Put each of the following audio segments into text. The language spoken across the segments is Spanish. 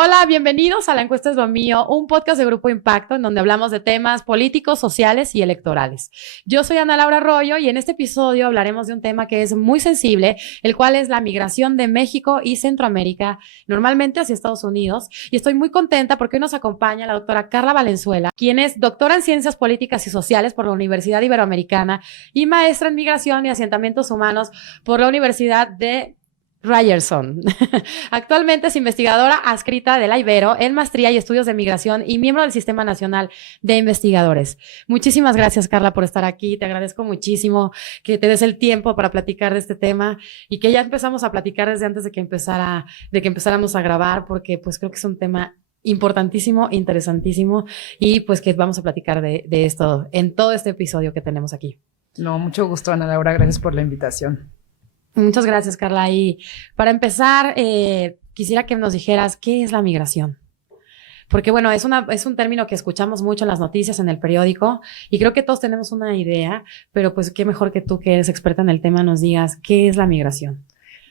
Hola, bienvenidos a La Encuesta es lo mío, un podcast de Grupo Impacto en donde hablamos de temas políticos, sociales y electorales. Yo soy Ana Laura Arroyo y en este episodio hablaremos de un tema que es muy sensible, el cual es la migración de México y Centroamérica, normalmente hacia Estados Unidos. Y estoy muy contenta porque hoy nos acompaña la doctora Carla Valenzuela, quien es doctora en Ciencias Políticas y Sociales por la Universidad Iberoamericana y maestra en Migración y Asentamientos Humanos por la Universidad de Ryerson. Actualmente es investigadora adscrita de la Ibero en Maestría y Estudios de Migración y miembro del Sistema Nacional de Investigadores. Muchísimas gracias, Carla, por estar aquí. Te agradezco muchísimo que te des el tiempo para platicar de este tema y que ya empezamos a platicar desde antes de que empezáramos a grabar, porque pues creo que es un tema importantísimo, interesantísimo y pues que vamos a platicar de esto en todo este episodio que tenemos aquí. No, mucho gusto, Ana Laura. Gracias por la invitación. Muchas gracias, Carla. Y para empezar, quisiera que nos dijeras qué es la migración. Porque, bueno, es un término que escuchamos mucho en las noticias, en el periódico, y creo que todos tenemos una idea, pero pues qué mejor que tú, que eres experta en el tema, nos digas qué es la migración.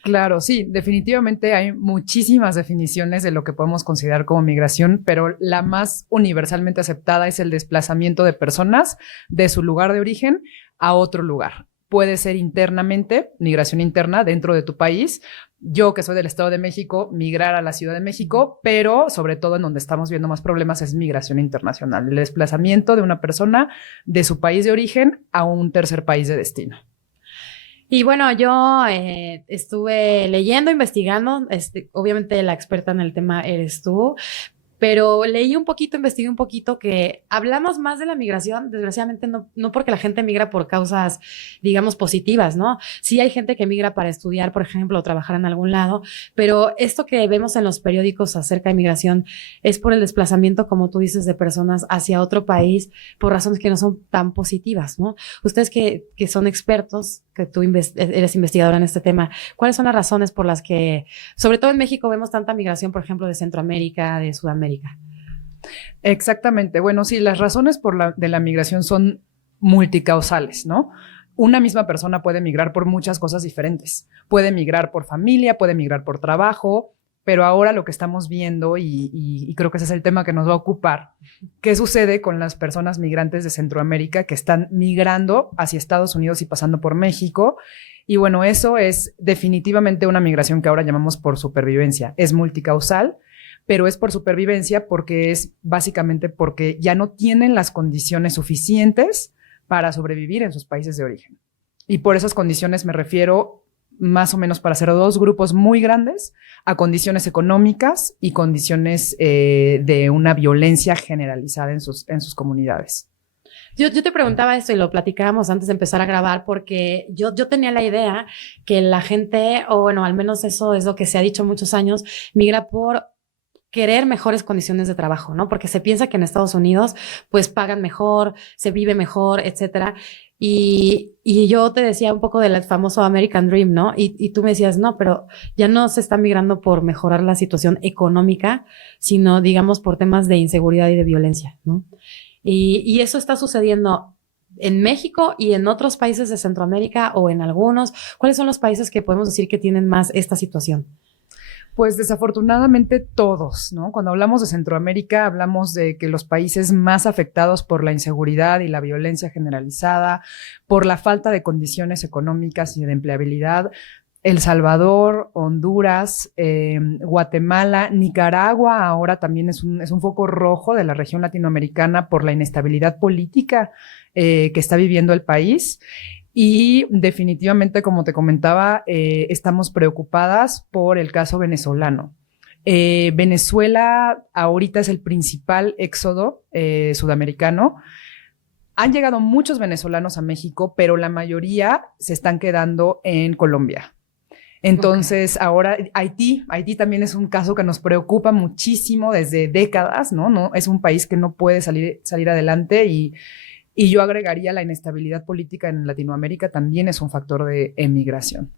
Claro, sí, definitivamente hay muchísimas definiciones de lo que podemos considerar como migración, pero la más universalmente aceptada es el desplazamiento de personas de su lugar de origen a otro lugar. Puede ser internamente, migración interna dentro de tu país. Yo, que soy del Estado de México, migrar a la Ciudad de México, pero sobre todo en donde estamos viendo más problemas es migración internacional, el desplazamiento de una persona de su país de origen a un tercer país de destino. Y bueno, yo estuve leyendo, investigando, obviamente la experta en el tema eres tú, pero leí un poquito, investigué un poquito que hablamos más de la migración, desgraciadamente no porque la gente migra por causas, digamos, positivas, ¿no? Sí hay gente que migra para estudiar, por ejemplo, o trabajar en algún lado, pero esto que vemos en los periódicos acerca de migración es por el desplazamiento, como tú dices, de personas hacia otro país por razones que no son tan positivas, ¿no? Ustedes que son expertos, que tú eres investigadora en este tema, ¿cuáles son las razones por las que, sobre todo en México, vemos tanta migración, por ejemplo, de Centroamérica, de Sudamérica? Exactamente. Bueno, sí, las razones de la migración son multicausales, ¿no? Una misma persona puede migrar por muchas cosas diferentes. Puede migrar por familia, puede migrar por trabajo, pero ahora lo que estamos viendo, y creo que ese es el tema que nos va a ocupar, ¿qué sucede con las personas migrantes de Centroamérica que están migrando hacia Estados Unidos y pasando por México? Y bueno, eso es definitivamente una migración que ahora llamamos por supervivencia. Es multicausal, pero es por supervivencia porque es básicamente porque ya no tienen las condiciones suficientes para sobrevivir en sus países de origen. Y por esas condiciones me refiero más o menos para hacer dos grupos muy grandes, a condiciones económicas y condiciones de una violencia generalizada en sus comunidades. Yo te preguntaba esto y lo platicábamos antes de empezar a grabar porque yo tenía la idea que la gente, o bueno, al menos eso es lo que se ha dicho muchos años, migra por querer mejores condiciones de trabajo, ¿no? Porque se piensa que en Estados Unidos pues pagan mejor, se vive mejor, etcétera. Y yo te decía un poco del famoso American Dream, ¿no? Y tú me decías, no, pero ya no se está migrando por mejorar la situación económica, sino, digamos, por temas de inseguridad y de violencia, ¿no? Y eso está sucediendo en México y en otros países de Centroamérica o en algunos. ¿Cuáles son los países que podemos decir que tienen más esta situación? Pues desafortunadamente todos, ¿no? Cuando hablamos de Centroamérica, hablamos de que los países más afectados por la inseguridad y la violencia generalizada, por la falta de condiciones económicas y de empleabilidad, El Salvador, Honduras, Guatemala, Nicaragua ahora también es un foco rojo de la región latinoamericana por la inestabilidad política que está viviendo el país. Y definitivamente, como te comentaba, estamos preocupadas por el caso venezolano. Venezuela ahorita es el principal éxodo sudamericano. Han llegado muchos venezolanos a México, pero la mayoría se están quedando en Colombia. Entonces, ahora Haití también es un caso que nos preocupa muchísimo desde décadas, ¿no? Es un país que no puede salir adelante y yo agregaría la inestabilidad política en Latinoamérica también es un factor de emigración.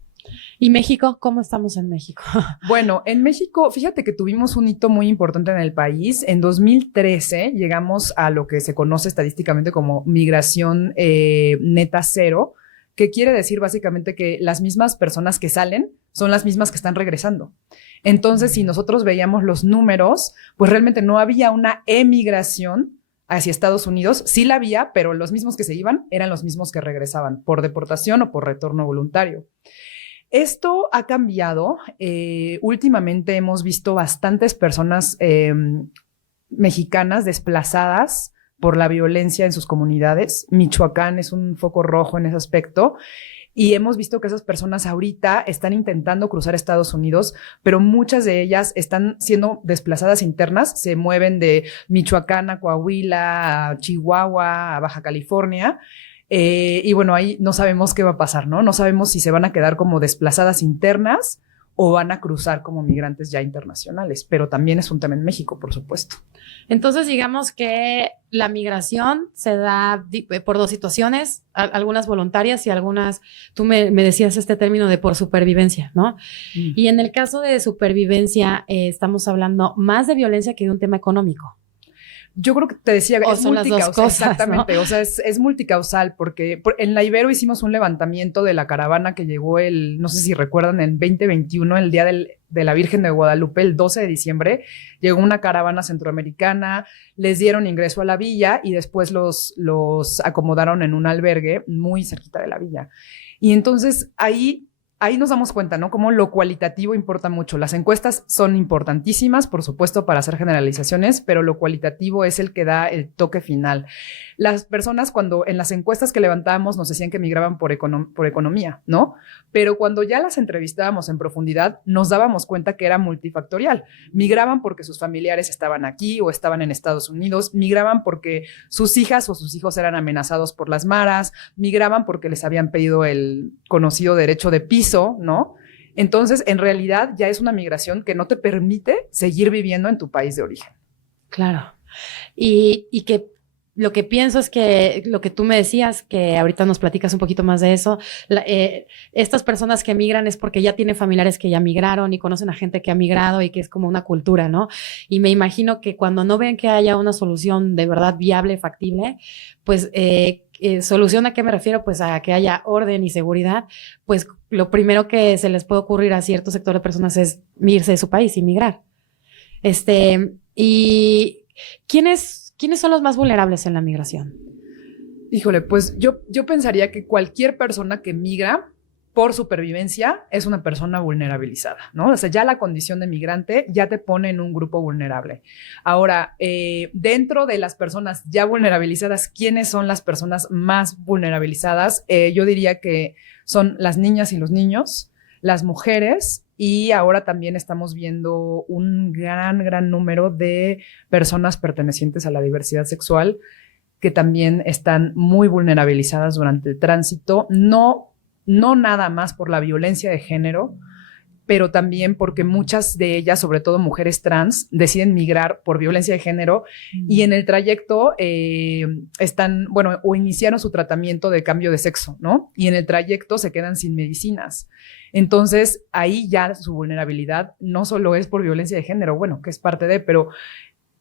¿Y México? ¿Cómo estamos en México? Bueno, en México, fíjate que tuvimos un hito muy importante en el país. En 2013 llegamos a lo que se conoce estadísticamente como migración neta cero, que quiere decir básicamente que las mismas personas que salen son las mismas que están regresando. Entonces, si nosotros veíamos los números, pues realmente no había una emigración hacia Estados Unidos. Sí la había, pero los mismos que se iban eran los mismos que regresaban por deportación o por retorno voluntario. Esto ha cambiado. Últimamente hemos visto bastantes personas mexicanas desplazadas por la violencia en sus comunidades. Michoacán es un foco rojo en ese aspecto. Y hemos visto que esas personas ahorita están intentando cruzar Estados Unidos, pero muchas de ellas están siendo desplazadas internas, se mueven de Michoacán a Coahuila, a Chihuahua, a Baja California. Y bueno, ahí no sabemos qué va a pasar, ¿no? No sabemos si se van a quedar como desplazadas internas o van a cruzar como migrantes ya internacionales, pero también es un tema en México, por supuesto. Entonces, digamos que la migración se da por dos situaciones, algunas voluntarias y algunas, tú me decías este término de por supervivencia, ¿no? Y en el caso de supervivencia, estamos hablando más de violencia que de un tema económico. Yo creo que te decía, o es son multicausal. Las dos cosas, exactamente, ¿no? O sea, es multicausal porque en la Ibero hicimos un levantamiento de la caravana que llegó no sé si recuerdan, en 2021, el día de la Virgen de Guadalupe, el 12 de diciembre, llegó una caravana centroamericana, les dieron ingreso a la villa y después los acomodaron en un albergue muy cerquita de la villa. Y entonces ahí nos damos cuenta, ¿no? Cómo lo cualitativo importa mucho. Las encuestas son importantísimas, por supuesto, para hacer generalizaciones, pero lo cualitativo es el que da el toque final. Las personas, cuando en las encuestas que levantábamos nos decían que migraban por economía, ¿no? Pero cuando ya las entrevistábamos en profundidad, nos dábamos cuenta que era multifactorial. Migraban porque sus familiares estaban aquí o estaban en Estados Unidos, migraban porque sus hijas o sus hijos eran amenazados por las maras, migraban porque les habían pedido el conocido derecho de piso, ¿no? Entonces, en realidad, ya es una migración que no te permite seguir viviendo en tu país de origen. Claro. Y que lo que pienso es que lo que tú me decías, que ahorita nos platicas un poquito más de eso, estas personas que migran es porque ya tienen familiares que ya migraron y conocen a gente que ha migrado y que es como una cultura, ¿no? Y me imagino que cuando no ven que haya una solución de verdad viable, factible, pues ¿solución a qué me refiero? Pues a que haya orden y seguridad, pues lo primero que se les puede ocurrir a cierto sector de personas es irse de su país y migrar. Y ¿quiénes son los más vulnerables en la migración? Híjole, pues yo pensaría que cualquier persona que migra por supervivencia es una persona vulnerabilizada, ¿no? O sea, ya la condición de migrante ya te pone en un grupo vulnerable. Ahora, dentro de las personas ya vulnerabilizadas, ¿quiénes son las personas más vulnerabilizadas? Yo diría que son las niñas y los niños, las mujeres, y ahora también estamos viendo un gran número de personas pertenecientes a la diversidad sexual que también están muy vulnerabilizadas durante el tránsito, no nada más por la violencia de género, pero también porque muchas de ellas, sobre todo mujeres trans, deciden migrar por violencia de género y en el trayecto o iniciaron su tratamiento de cambio de sexo, ¿no? Y en el trayecto se quedan sin medicinas. Entonces, ahí ya su vulnerabilidad no solo es por violencia de género, bueno, que es parte de, pero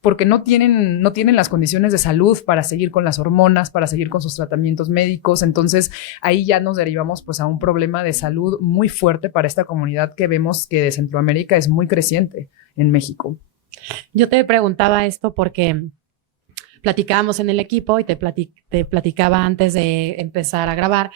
porque no tienen las condiciones de salud para seguir con las hormonas, para seguir con sus tratamientos médicos. Entonces, ahí ya nos derivamos pues a un problema de salud muy fuerte para esta comunidad que vemos que de Centroamérica es muy creciente en México. Yo te preguntaba esto porque platicábamos en el equipo y te platicaba antes de empezar a grabar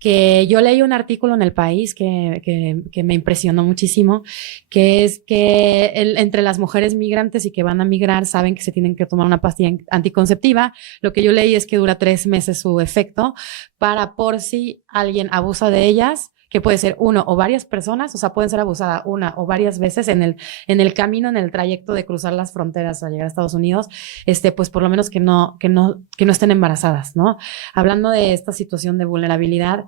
que yo leí un artículo en El País que me impresionó muchísimo, que es que entre las mujeres migrantes y que van a migrar saben que se tienen que tomar una pastilla anticonceptiva. Lo que yo leí es que dura 3 meses su efecto para por si alguien abusa de ellas, que puede ser uno o varias personas, o sea, pueden ser abusadas una o varias veces en el camino, en el trayecto de cruzar las fronteras a llegar a Estados Unidos, pues por lo menos que no estén embarazadas, ¿no? Hablando de esta situación de vulnerabilidad,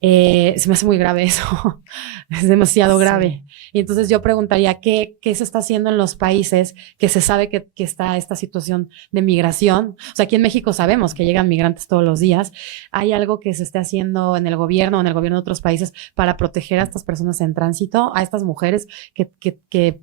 se me hace muy grave eso, es demasiado grave. Y entonces yo preguntaría, ¿qué se está haciendo en los países que se sabe que está esta situación de migración? O sea, aquí en México sabemos que llegan migrantes todos los días. ¿Hay algo que se esté haciendo en el gobierno o en el gobierno de otros países para proteger a estas personas en tránsito, a estas mujeres que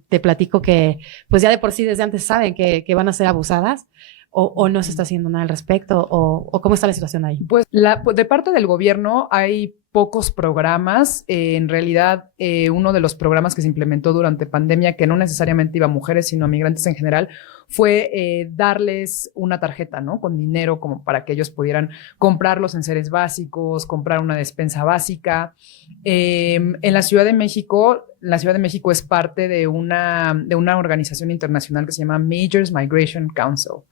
te platico que pues ya de por sí desde antes saben que van a ser abusadas? ¿O no se está haciendo nada al respecto? ¿O cómo está la situación ahí? Pues de parte del gobierno hay pocos programas. En realidad, uno de los programas que se implementó durante pandemia, que no necesariamente iba a mujeres, sino a migrantes en general, fue darles una tarjeta, ¿no? Con dinero como para que ellos pudieran comprar los enseres básicos, comprar una despensa básica. En la Ciudad de México es parte de una organización internacional que se llama Majors Migration Council.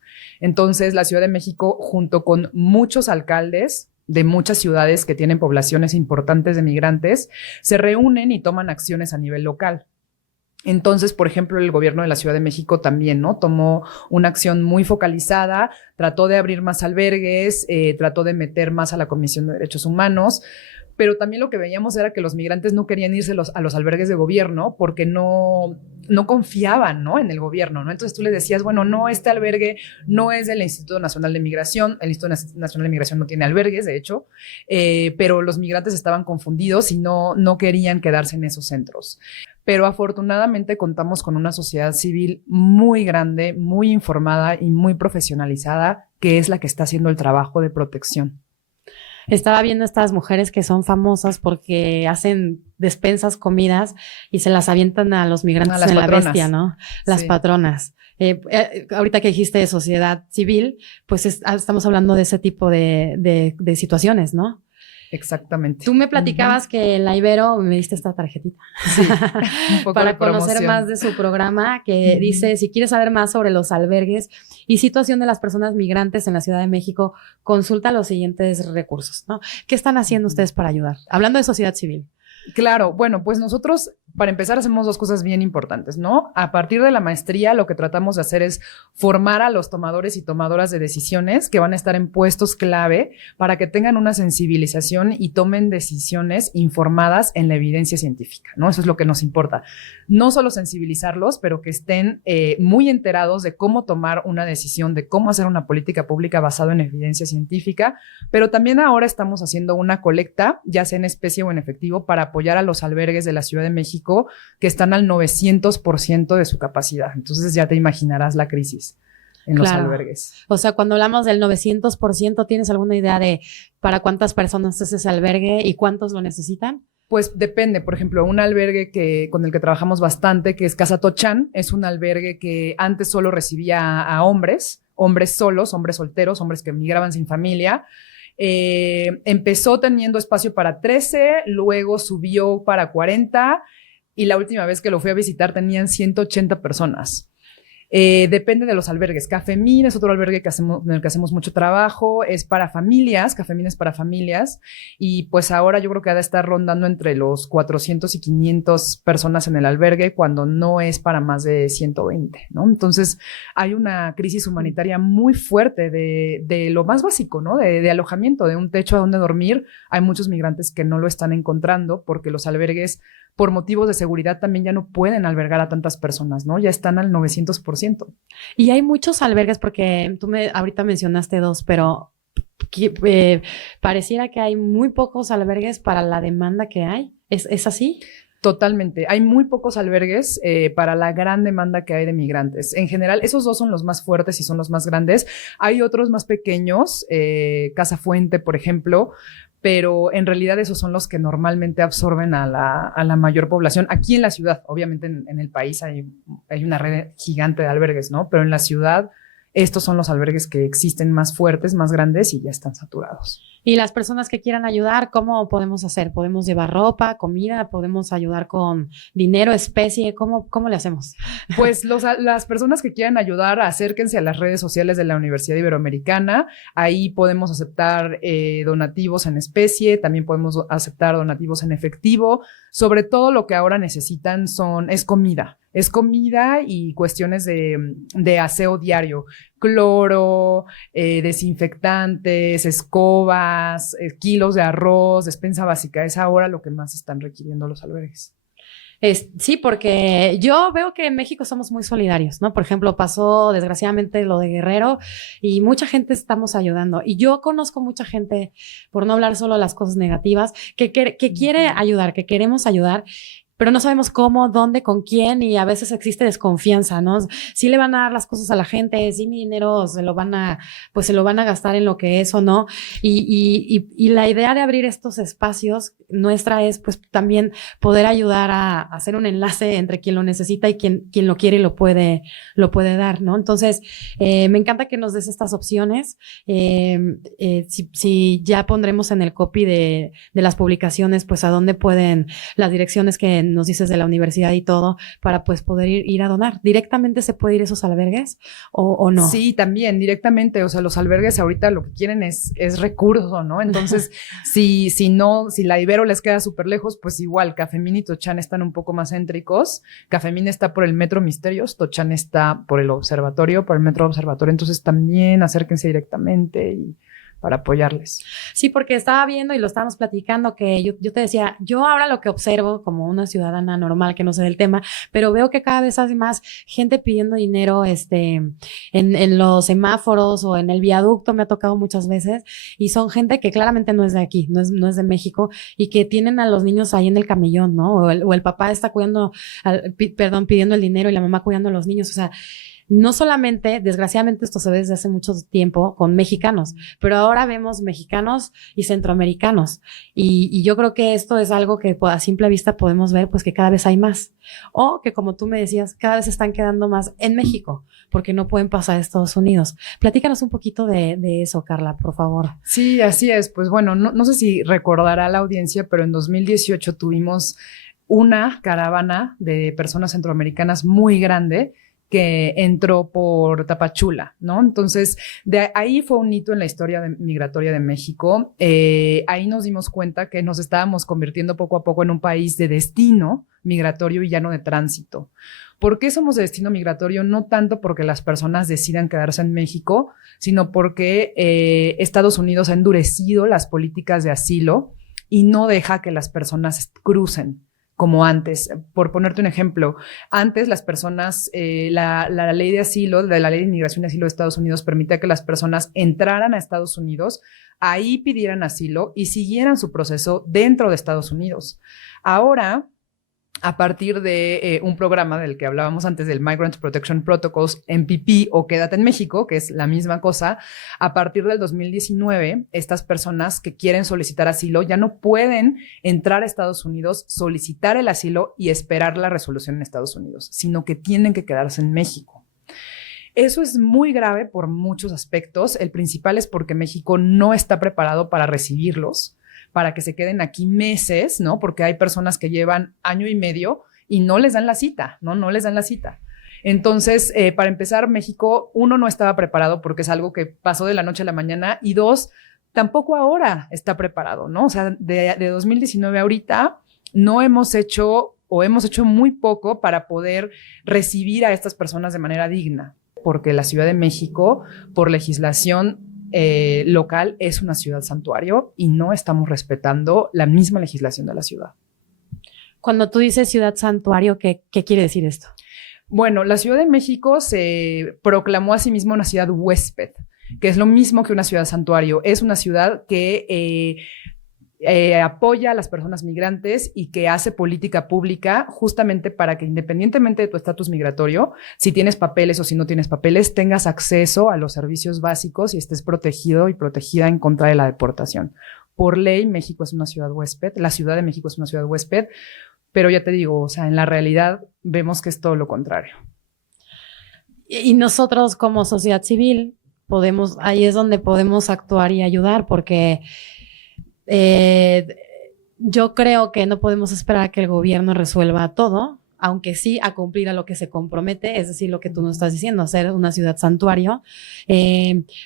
Entonces, la Ciudad de México, junto con muchos alcaldes de muchas ciudades que tienen poblaciones importantes de migrantes, se reúnen y toman acciones a nivel local. Entonces, por ejemplo, el gobierno de la Ciudad de México también, ¿no? Tomó una acción muy focalizada, trató de abrir más albergues, trató de meter más a la Comisión de Derechos Humanos, pero también lo que veíamos era que los migrantes no querían irse a los albergues de gobierno porque no confiaban, ¿no? En el gobierno, ¿no? Entonces tú le decías, bueno, no, este albergue no es del Instituto Nacional de Migración, el Instituto Nacional de Migración no tiene albergues, de hecho, pero los migrantes estaban confundidos y no querían quedarse en esos centros. Pero afortunadamente contamos con una sociedad civil muy grande, muy informada y muy profesionalizada, que es la que está haciendo el trabajo de protección. Estaba viendo estas mujeres que son famosas porque hacen despensas, comidas y se las avientan a los migrantes en patronas. La bestia, ¿no? Las patronas. Ahorita que dijiste de sociedad civil, pues estamos hablando de ese tipo de situaciones, ¿no? Exactamente. Tú me platicabas que en la Ibero me diste esta tarjetita. Sí, un poco para conocer más de su programa que dice, si quieres saber más sobre los albergues y situación de las personas migrantes en la Ciudad de México, consulta los siguientes recursos, ¿no? ¿Qué están haciendo ustedes para ayudar? Hablando de sociedad civil. Claro, bueno, pues nosotros, para empezar, hacemos dos cosas bien importantes, ¿no? A partir de la maestría, lo que tratamos de hacer es formar a los tomadores y tomadoras de decisiones que van a estar en puestos clave para que tengan una sensibilización y tomen decisiones informadas en la evidencia científica, ¿no? Eso es lo que nos importa. No solo sensibilizarlos, pero que estén muy enterados de cómo tomar una decisión, de cómo hacer una política pública basada en evidencia científica, pero también ahora estamos haciendo una colecta, ya sea en especie o en efectivo, para apoyar a los albergues de la Ciudad de México que están al 900% de su capacidad. Entonces ya te imaginarás la crisis en los albergues. O sea, cuando hablamos del 900%, ¿tienes alguna idea de para cuántas personas es ese albergue y cuántos lo necesitan? Pues depende. Por ejemplo, un albergue con el que trabajamos bastante, que es Casa Tochán, es un albergue que antes solo recibía a hombres solos, hombres solteros, hombres que migraban sin familia. Empezó teniendo espacio para 13, luego subió para 40 y la última vez que lo fui a visitar tenían 180 personas. Depende de los albergues. Cafemín es otro albergue en el que hacemos mucho trabajo, es para familias, Cafemín es para familias y pues ahora yo creo que ha de estar rondando entre los 400 y 500 personas en el albergue cuando no es para más de 120, ¿no? Entonces hay una crisis humanitaria muy fuerte de lo más básico, ¿no? De alojamiento, de un techo a donde dormir. Hay muchos migrantes que no lo están encontrando porque los albergues, por motivos de seguridad, también ya no pueden albergar a tantas personas, ¿no? Ya están al 900%. Y hay muchos albergues, porque tú ahorita mencionaste dos, pero pareciera que hay muy pocos albergues para la demanda que hay. ¿Es así? Totalmente. Hay muy pocos albergues para la gran demanda que hay de migrantes. En general, esos dos son los más fuertes y son los más grandes. Hay otros más pequeños, Casa Fuente, por ejemplo, pero en realidad esos son los que normalmente absorben a la mayor población. Aquí en la ciudad, obviamente en el país hay una red gigante de albergues, ¿no? Pero en la ciudad estos son los albergues que existen más fuertes, más grandes y ya están saturados. Y las personas que quieran ayudar, ¿cómo podemos hacer? ¿Podemos llevar ropa, comida? ¿Podemos ayudar con dinero, especie? ¿Cómo le hacemos? Pues las personas que quieran ayudar, acérquense a las redes sociales de la Universidad Iberoamericana. Ahí podemos aceptar donativos en especie, también podemos aceptar donativos en efectivo. Sobre todo lo que ahora necesitan es comida. Es comida y cuestiones de aseo diario. Cloro, desinfectantes, escobas, kilos de arroz, despensa básica. Es ahora lo que más están requiriendo los albergues. Sí, porque yo veo que en México somos muy solidarios, ¿no? Por ejemplo, pasó desgraciadamente lo de Guerrero y mucha gente estamos ayudando. Y yo conozco mucha gente, por no hablar solo de las cosas negativas, que quiere ayudar, que queremos ayudar, pero no sabemos cómo, dónde, con quién, y a veces existe desconfianza, ¿no? Sí le van a dar las cosas a la gente, sí mi dinero se lo van a gastar en lo que es o no, y la idea de abrir estos espacios nuestra es pues también poder ayudar a hacer un enlace entre quien lo necesita y quien lo quiere y lo puede dar, ¿no? Entonces, me encanta que nos des estas opciones. Si ya pondremos en el copy de las publicaciones, pues a dónde pueden, las direcciones que nos dices de la universidad y todo, para pues poder ir a donar. ¿Directamente se puede ir a esos albergues o no? Sí, también, directamente. O sea, los albergues ahorita lo que quieren es recurso, ¿no? Entonces, si la Ibero les queda súper lejos, pues igual, Cafemín y Tochán están un poco más céntricos. Cafemín está por el Metro Misterios, Tochán está por el observatorio, por el Metro Observatorio. Entonces, también acérquense directamente y para apoyarles. Sí, porque estaba viendo y lo estábamos platicando que yo te decía, yo ahora lo que observo como una ciudadana normal que no sé del tema, pero veo que cada vez hay más gente pidiendo dinero en los semáforos o en el viaducto, me ha tocado muchas veces, y son gente que claramente no es de aquí, no es de México, y que tienen a los niños ahí en el camellón, ¿no? O el papá está pidiendo el dinero y la mamá cuidando a los niños, o sea, no solamente, desgraciadamente esto se ve desde hace mucho tiempo con mexicanos, pero ahora vemos mexicanos y centroamericanos. Y yo creo que esto es algo que a simple vista podemos ver, pues que cada vez hay más. O que, como tú me decías, cada vez se están quedando más en México, porque no pueden pasar a Estados Unidos. Platícanos un poquito de eso, Carla, por favor. Sí, así es. Pues bueno, no sé si recordará la audiencia, pero en 2018 tuvimos una caravana de personas centroamericanas muy grande que entró por Tapachula, ¿no? Entonces, de ahí fue un hito en la historia migratoria de México. Ahí nos dimos cuenta que nos estábamos convirtiendo poco a poco en un país de destino migratorio y ya no de tránsito. ¿Por qué somos de destino migratorio? No tanto porque las personas decidan quedarse en México, sino porque Estados Unidos ha endurecido las políticas de asilo y no deja que las personas crucen como antes. Por ponerte un ejemplo, antes las personas, la ley de asilo, de la ley de inmigración y asilo de Estados Unidos permitía que las personas entraran a Estados Unidos, ahí pidieran asilo y siguieran su proceso dentro de Estados Unidos. Ahora, a partir de un programa del que hablábamos antes, del Migrant Protection Protocols, MPP o Quédate en México, que es la misma cosa, a partir del 2019, estas personas que quieren solicitar asilo ya no pueden entrar a Estados Unidos, solicitar el asilo y esperar la resolución en Estados Unidos, sino que tienen que quedarse en México. Eso es muy grave por muchos aspectos. El principal es porque México no está preparado para recibirlos, para que se queden aquí meses, ¿no? Porque hay personas que llevan año y medio y no les dan la cita, ¿no? No les dan la cita. Entonces, para empezar, México, uno, no estaba preparado porque es algo que pasó de la noche a la mañana, y dos, tampoco ahora está preparado, ¿no? O sea, de 2019 a ahorita no hemos hecho o hemos hecho muy poco para poder recibir a estas personas de manera digna, porque la Ciudad de México, por legislación local, es una ciudad santuario y no estamos respetando la misma legislación de la ciudad. Cuando tú dices ciudad santuario, ¿qué quiere decir esto? Bueno, la Ciudad de México se proclamó a sí misma una ciudad huésped, que es lo mismo que una ciudad santuario. Es una ciudad que apoya a las personas migrantes y que hace política pública justamente para que, independientemente de tu estatus migratorio, si tienes papeles o si no tienes papeles, tengas acceso a los servicios básicos y estés protegido y protegida en contra de la deportación. Por ley, México es una ciudad huésped, la Ciudad de México es una ciudad huésped, pero ya te digo, o sea, en la realidad vemos que es todo lo contrario. Y nosotros como sociedad civil ahí es donde podemos actuar y ayudar, porque yo creo que no podemos esperar a que el gobierno resuelva todo, aunque sí a cumplir a lo que se compromete, es decir, lo que tú nos estás diciendo, hacer una ciudad santuario.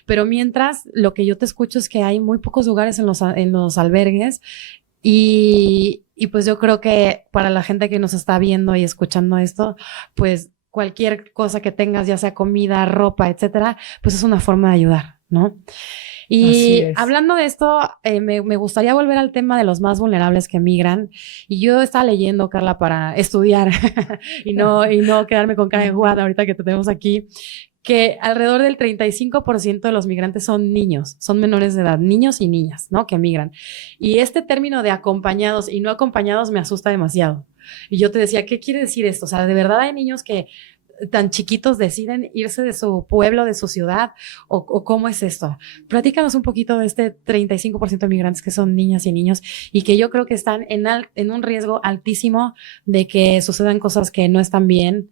Pero mientras, lo que yo te escucho es que hay muy pocos lugares en los albergues, y pues yo creo que para la gente que nos está viendo y escuchando esto, pues cualquier cosa que tengas, ya sea comida, ropa, etcétera, pues es una forma de ayudar, ¿no? Y hablando de esto, me gustaría volver al tema de los más vulnerables que migran. Y yo estaba leyendo, Carla, para estudiar y no quedarme con cara de guada ahorita que te tenemos aquí, que alrededor del 35% de los migrantes son niños, son menores de edad, niños y niñas, ¿no? Que migran. Y este término de acompañados y no acompañados me asusta demasiado, Y yo te decía, ¿qué quiere decir esto? O sea, ¿de verdad hay niños que tan chiquitos deciden irse de su pueblo, de su ciudad? ¿O cómo es esto? Platícanos un poquito de este 35% de migrantes que son niñas y niños y que yo creo que están en un riesgo altísimo de que sucedan cosas que no están bien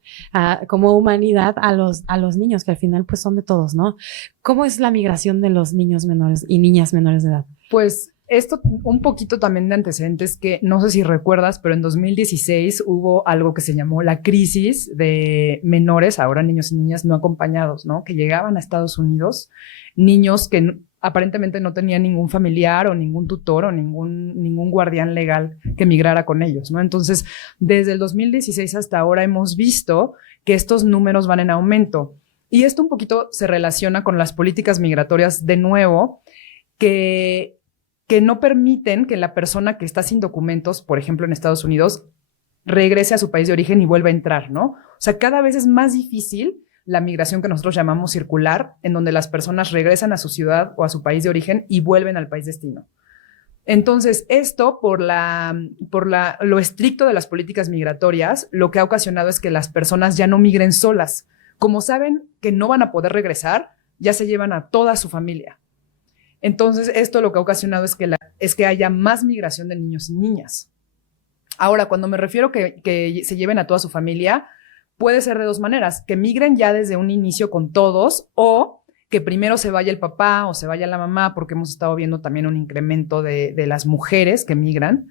como humanidad a los niños, que al final pues son de todos, ¿no? ¿Cómo es la migración de los niños menores y niñas menores de edad? Pues esto, un poquito también de antecedentes que no sé si recuerdas, pero en 2016 hubo algo que se llamó la crisis de menores, ahora niños y niñas no acompañados, ¿no? Que llegaban a Estados Unidos, niños que aparentemente no tenían ningún familiar o ningún tutor o ningún guardián legal que migrara con ellos, ¿no? Entonces, desde el 2016 hasta ahora hemos visto que estos números van en aumento. Y esto un poquito se relaciona con las políticas migratorias de nuevo, que no permiten que la persona que está sin documentos, por ejemplo en Estados Unidos, regrese a su país de origen y vuelva a entrar, ¿no? O sea, cada vez es más difícil la migración que nosotros llamamos circular, en donde las personas regresan a su ciudad o a su país de origen y vuelven al país destino. Entonces, esto, por lo estricto de las políticas migratorias, lo que ha ocasionado es que las personas ya no migren solas. Como saben que no van a poder regresar, ya se llevan a toda su familia. Entonces, esto lo que ha ocasionado es que haya más migración de niños y niñas. Ahora, cuando me refiero que se lleven a toda su familia, puede ser de dos maneras: que migren ya desde un inicio con todos, o que primero se vaya el papá o se vaya la mamá, porque hemos estado viendo también un incremento de las mujeres que migran,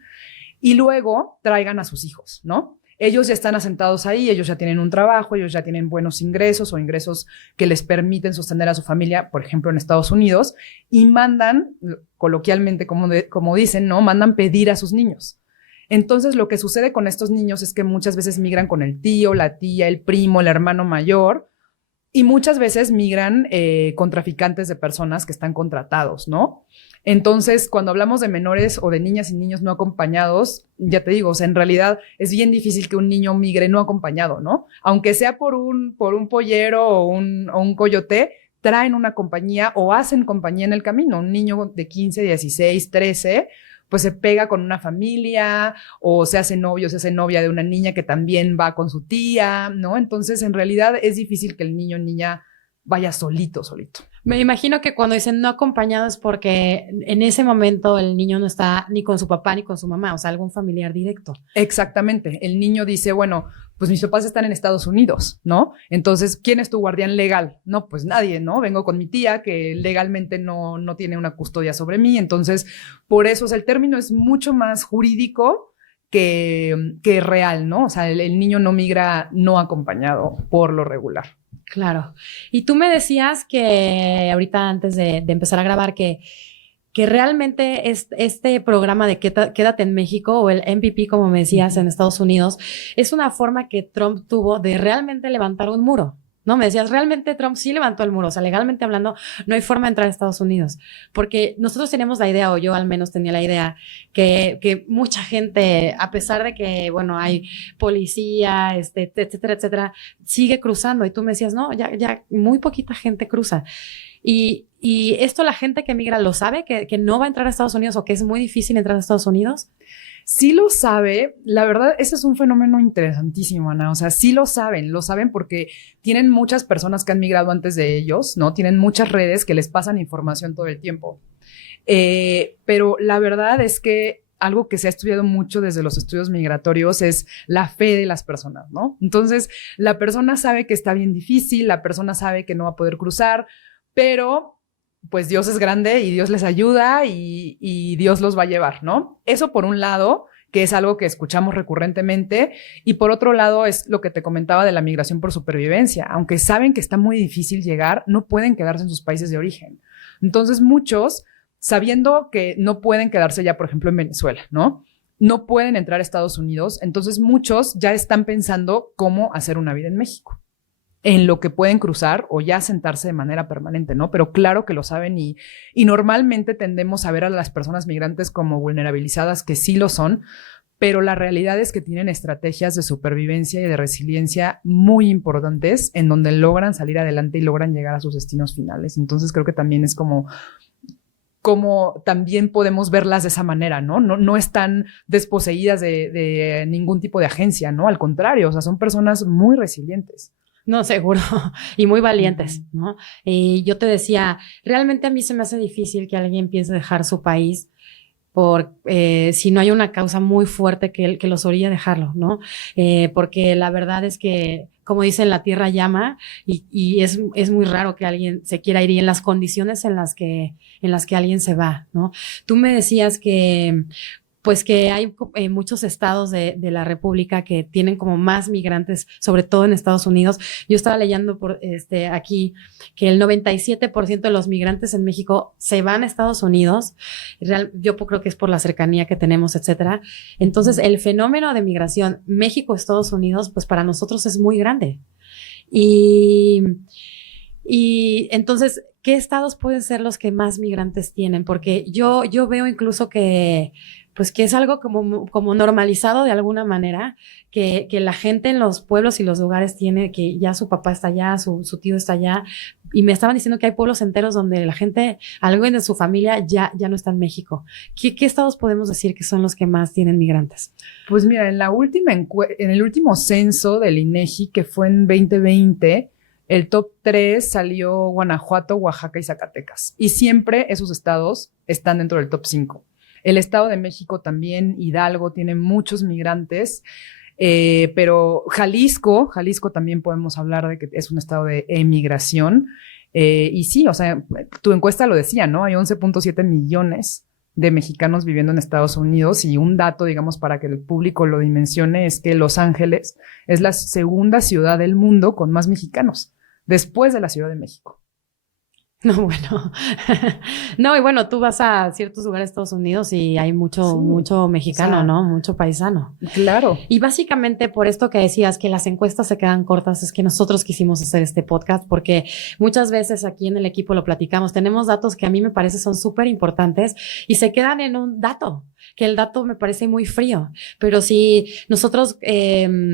y luego traigan a sus hijos, ¿no? Ellos ya están asentados ahí, ellos ya tienen un trabajo, ellos ya tienen buenos ingresos o ingresos que les permiten sostener a su familia, por ejemplo, en Estados Unidos, y mandan, coloquialmente, como dicen, ¿no? Mandan pedir a sus niños. Entonces, lo que sucede con estos niños es que muchas veces migran con el tío, la tía, el primo, el hermano mayor, y muchas veces migran con traficantes de personas que están contratados, ¿no? Entonces, cuando hablamos de menores o de niñas y niños no acompañados, ya te digo, o sea, en realidad es bien difícil que un niño migre no acompañado, ¿no? Aunque sea por un pollero o un coyote, traen una compañía o hacen compañía en el camino. Un niño de 15, 16, 13, pues se pega con una familia o se hace novio, se hace novia de una niña que también va con su tía, ¿no? Entonces, en realidad es difícil que el niño o niña vaya solito. Me imagino que cuando dicen no acompañado es porque en ese momento el niño no está ni con su papá ni con su mamá, o sea, algún familiar directo. Exactamente. El niño dice, bueno, pues mis papás están en Estados Unidos, ¿no? Entonces, ¿quién es tu guardián legal? No, pues nadie, ¿no? Vengo con mi tía que legalmente no tiene una custodia sobre mí. Entonces, por eso, o sea, el término es mucho más jurídico que real, ¿no? O sea, el niño no migra no acompañado por lo regular. Claro. Y tú me decías que ahorita antes de empezar a grabar que realmente este programa de Quédate en México o el MVP, como me decías, en Estados Unidos, es una forma que Trump tuvo de realmente levantar un muro. No, me decías, realmente Trump sí levantó el muro, o sea, legalmente hablando, no hay forma de entrar a Estados Unidos, porque nosotros teníamos la idea, o yo al menos tenía la idea, que mucha gente, a pesar de que, bueno, hay policía, etcétera, etcétera, sigue cruzando, y tú me decías, no, ya muy poquita gente cruza. Y esto la gente que migra lo sabe, que no va a entrar a Estados Unidos o que es muy difícil entrar a Estados Unidos. Sí lo sabe, la verdad, ese es un fenómeno interesantísimo, Ana. O sea, sí lo saben porque tienen muchas personas que han migrado antes de ellos, ¿no? Tienen muchas redes que les pasan información todo el tiempo. Pero la verdad es que algo que se ha estudiado mucho desde los estudios migratorios es la fe de las personas, ¿no? Entonces, la persona sabe que está bien difícil, la persona sabe que no va a poder cruzar, pero pues Dios es grande y Dios les ayuda y Dios los va a llevar, ¿no? Eso por un lado, que es algo que escuchamos recurrentemente, y por otro lado es lo que te comentaba de la migración por supervivencia. Aunque saben que está muy difícil llegar, no pueden quedarse en sus países de origen. Entonces muchos, sabiendo que no pueden quedarse ya, por ejemplo, en Venezuela, ¿no? No pueden entrar a Estados Unidos, entonces muchos ya están pensando cómo hacer una vida en México, en lo que pueden cruzar o ya sentarse de manera permanente, ¿no? Pero claro que lo saben y normalmente tendemos a ver a las personas migrantes como vulnerabilizadas, que sí lo son, pero la realidad es que tienen estrategias de supervivencia y de resiliencia muy importantes en donde logran salir adelante y logran llegar a sus destinos finales. Entonces creo que también es como cómo también podemos verlas de esa manera, ¿no? No están desposeídas de ningún tipo de agencia, ¿no? Al contrario, o sea, son personas muy resilientes. No, seguro, y muy valientes, ¿no? Y yo te decía, realmente a mí se me hace difícil que alguien piense dejar su país por si no hay una causa muy fuerte que los orilla a dejarlo, ¿no? Porque la verdad es que, como dicen, la tierra llama y es muy raro que alguien se quiera ir y en las condiciones en las que alguien se va, ¿no? Tú me decías que pues que hay muchos estados de la República que tienen como más migrantes, sobre todo en Estados Unidos. Yo estaba leyendo aquí que el 97% de los migrantes en México se van a Estados Unidos. Yo creo que es por la cercanía que tenemos, etcétera. Entonces, el fenómeno de migración México-Estados Unidos, pues para nosotros es muy grande. Y entonces, ¿qué estados pueden ser los que más migrantes tienen? Porque yo veo incluso que pues que es algo como normalizado de alguna manera, que la gente en los pueblos y los lugares tiene que ya su papá está allá, su tío está allá, y me estaban diciendo que hay pueblos enteros donde la gente, alguien de su familia ya no está en México. ¿Qué estados podemos decir que son los que más tienen migrantes? Pues mira, en el último censo del INEGI, que fue en 2020, el top 3 salió Guanajuato, Oaxaca y Zacatecas. Y siempre esos estados están dentro del top 5. El Estado de México también, Hidalgo, tiene muchos migrantes, pero Jalisco también podemos hablar de que es un estado de emigración. Y sí, o sea, tu encuesta lo decía, ¿no? Hay 11.7 millones de mexicanos viviendo en Estados Unidos y un dato, digamos, para que el público lo dimensione, es que Los Ángeles es la segunda ciudad del mundo con más mexicanos, después de la Ciudad de México. No, bueno. No, y bueno, tú vas a ciertos lugares de Estados Unidos y hay mucho mexicano, o sea, ¿no? Mucho paisano. Claro. Y básicamente por esto que decías que las encuestas se quedan cortas, es que nosotros quisimos hacer este podcast porque muchas veces aquí en el equipo lo platicamos. Tenemos datos que a mí me parece son súper importantes y se quedan en un dato, que el dato me parece muy frío. Pero si nosotros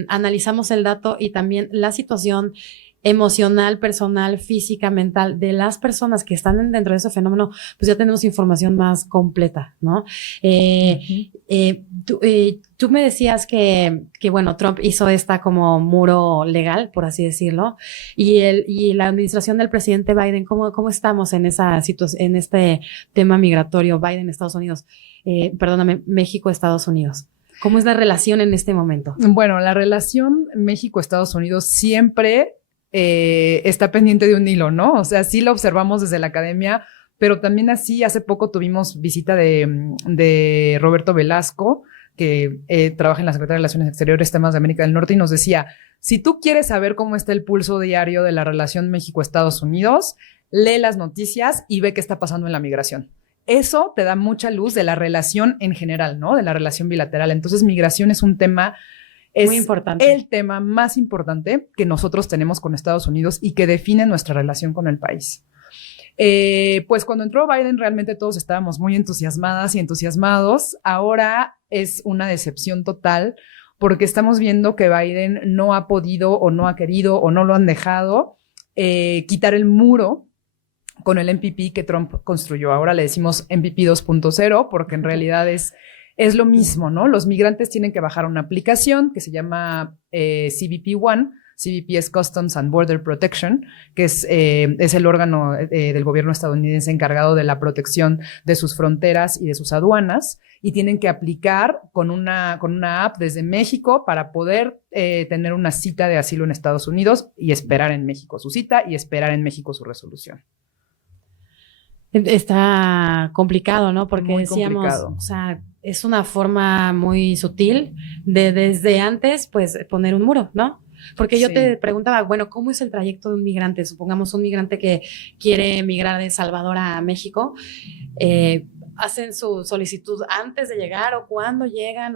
analizamos el dato y también la situación emocional, personal, física, mental de las personas que están dentro de ese fenómeno, pues ya tenemos información más completa, ¿no? Tú me decías que bueno, Trump hizo esta como muro legal, por así decirlo, y la administración del presidente Biden, ¿cómo estamos en esa situación, en este tema migratorio Biden, Estados Unidos, México, Estados Unidos? ¿Cómo es la relación en este momento? Bueno, la relación México-Estados Unidos siempre está pendiente de un hilo, ¿no? O sea, sí lo observamos desde la academia, pero también así hace poco tuvimos visita de Roberto Velasco, que trabaja en la Secretaría de Relaciones Exteriores, temas de América del Norte, y nos decía, si tú quieres saber cómo está el pulso diario de la relación México-Estados Unidos, lee las noticias y ve qué está pasando en la migración. Eso te da mucha luz de la relación en general, ¿no? De la relación bilateral. Entonces, migración es un tema... Es muy importante. El tema más importante que nosotros tenemos con Estados Unidos y que define nuestra relación con el país. Pues cuando entró Biden realmente todos estábamos muy entusiasmadas y entusiasmados. Ahora es una decepción total porque estamos viendo que Biden no ha podido o no ha querido o no lo han dejado quitar el muro con el MPP que Trump construyó. Ahora le decimos MPP 2.0 porque en realidad es lo mismo, ¿no? Los migrantes tienen que bajar una aplicación que se llama CBP One. CBP es Customs and Border Protection, que es el órgano del gobierno estadounidense encargado de la protección de sus fronteras y de sus aduanas, y tienen que aplicar con una app desde México para poder tener una cita de asilo en Estados Unidos y esperar en México su cita y esperar en México su resolución. Está complicado, ¿no? Porque muy decíamos, complicado. O sea, es una forma muy sutil de desde antes, pues, poner un muro, ¿no? Porque yo te preguntaba, bueno, ¿cómo es el trayecto de un migrante? Supongamos un migrante que quiere emigrar de Salvador a México, ¿hacen su solicitud antes de llegar o cuando llegan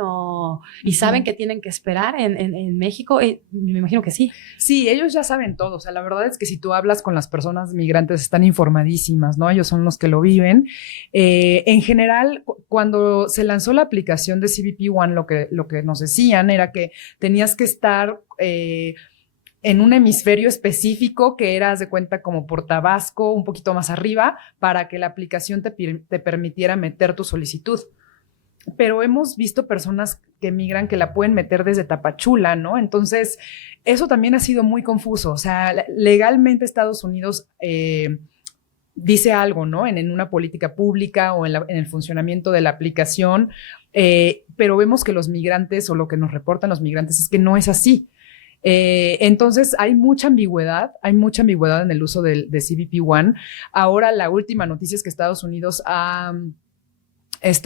y saben que tienen que esperar en México? Me imagino que sí. Sí, ellos ya saben todo. O sea, la verdad es que si tú hablas con las personas migrantes están informadísimas, ¿no? Ellos son los que lo viven. En general, cuando se lanzó la aplicación de CBP One, lo que nos decían era que tenías que estar en un hemisferio específico que era, haz de cuenta, como por Tabasco, un poquito más arriba, para que la aplicación te permitiera meter tu solicitud. Pero hemos visto personas que migran que la pueden meter desde Tapachula, ¿no? Entonces, eso también ha sido muy confuso. O sea, legalmente Estados Unidos dice algo, ¿no? En una política pública o en el funcionamiento de la aplicación, pero vemos que los migrantes o lo que nos reportan los migrantes es que no es así. Entonces hay mucha ambigüedad en el uso de CBP One. Ahora la última noticia es que Estados Unidos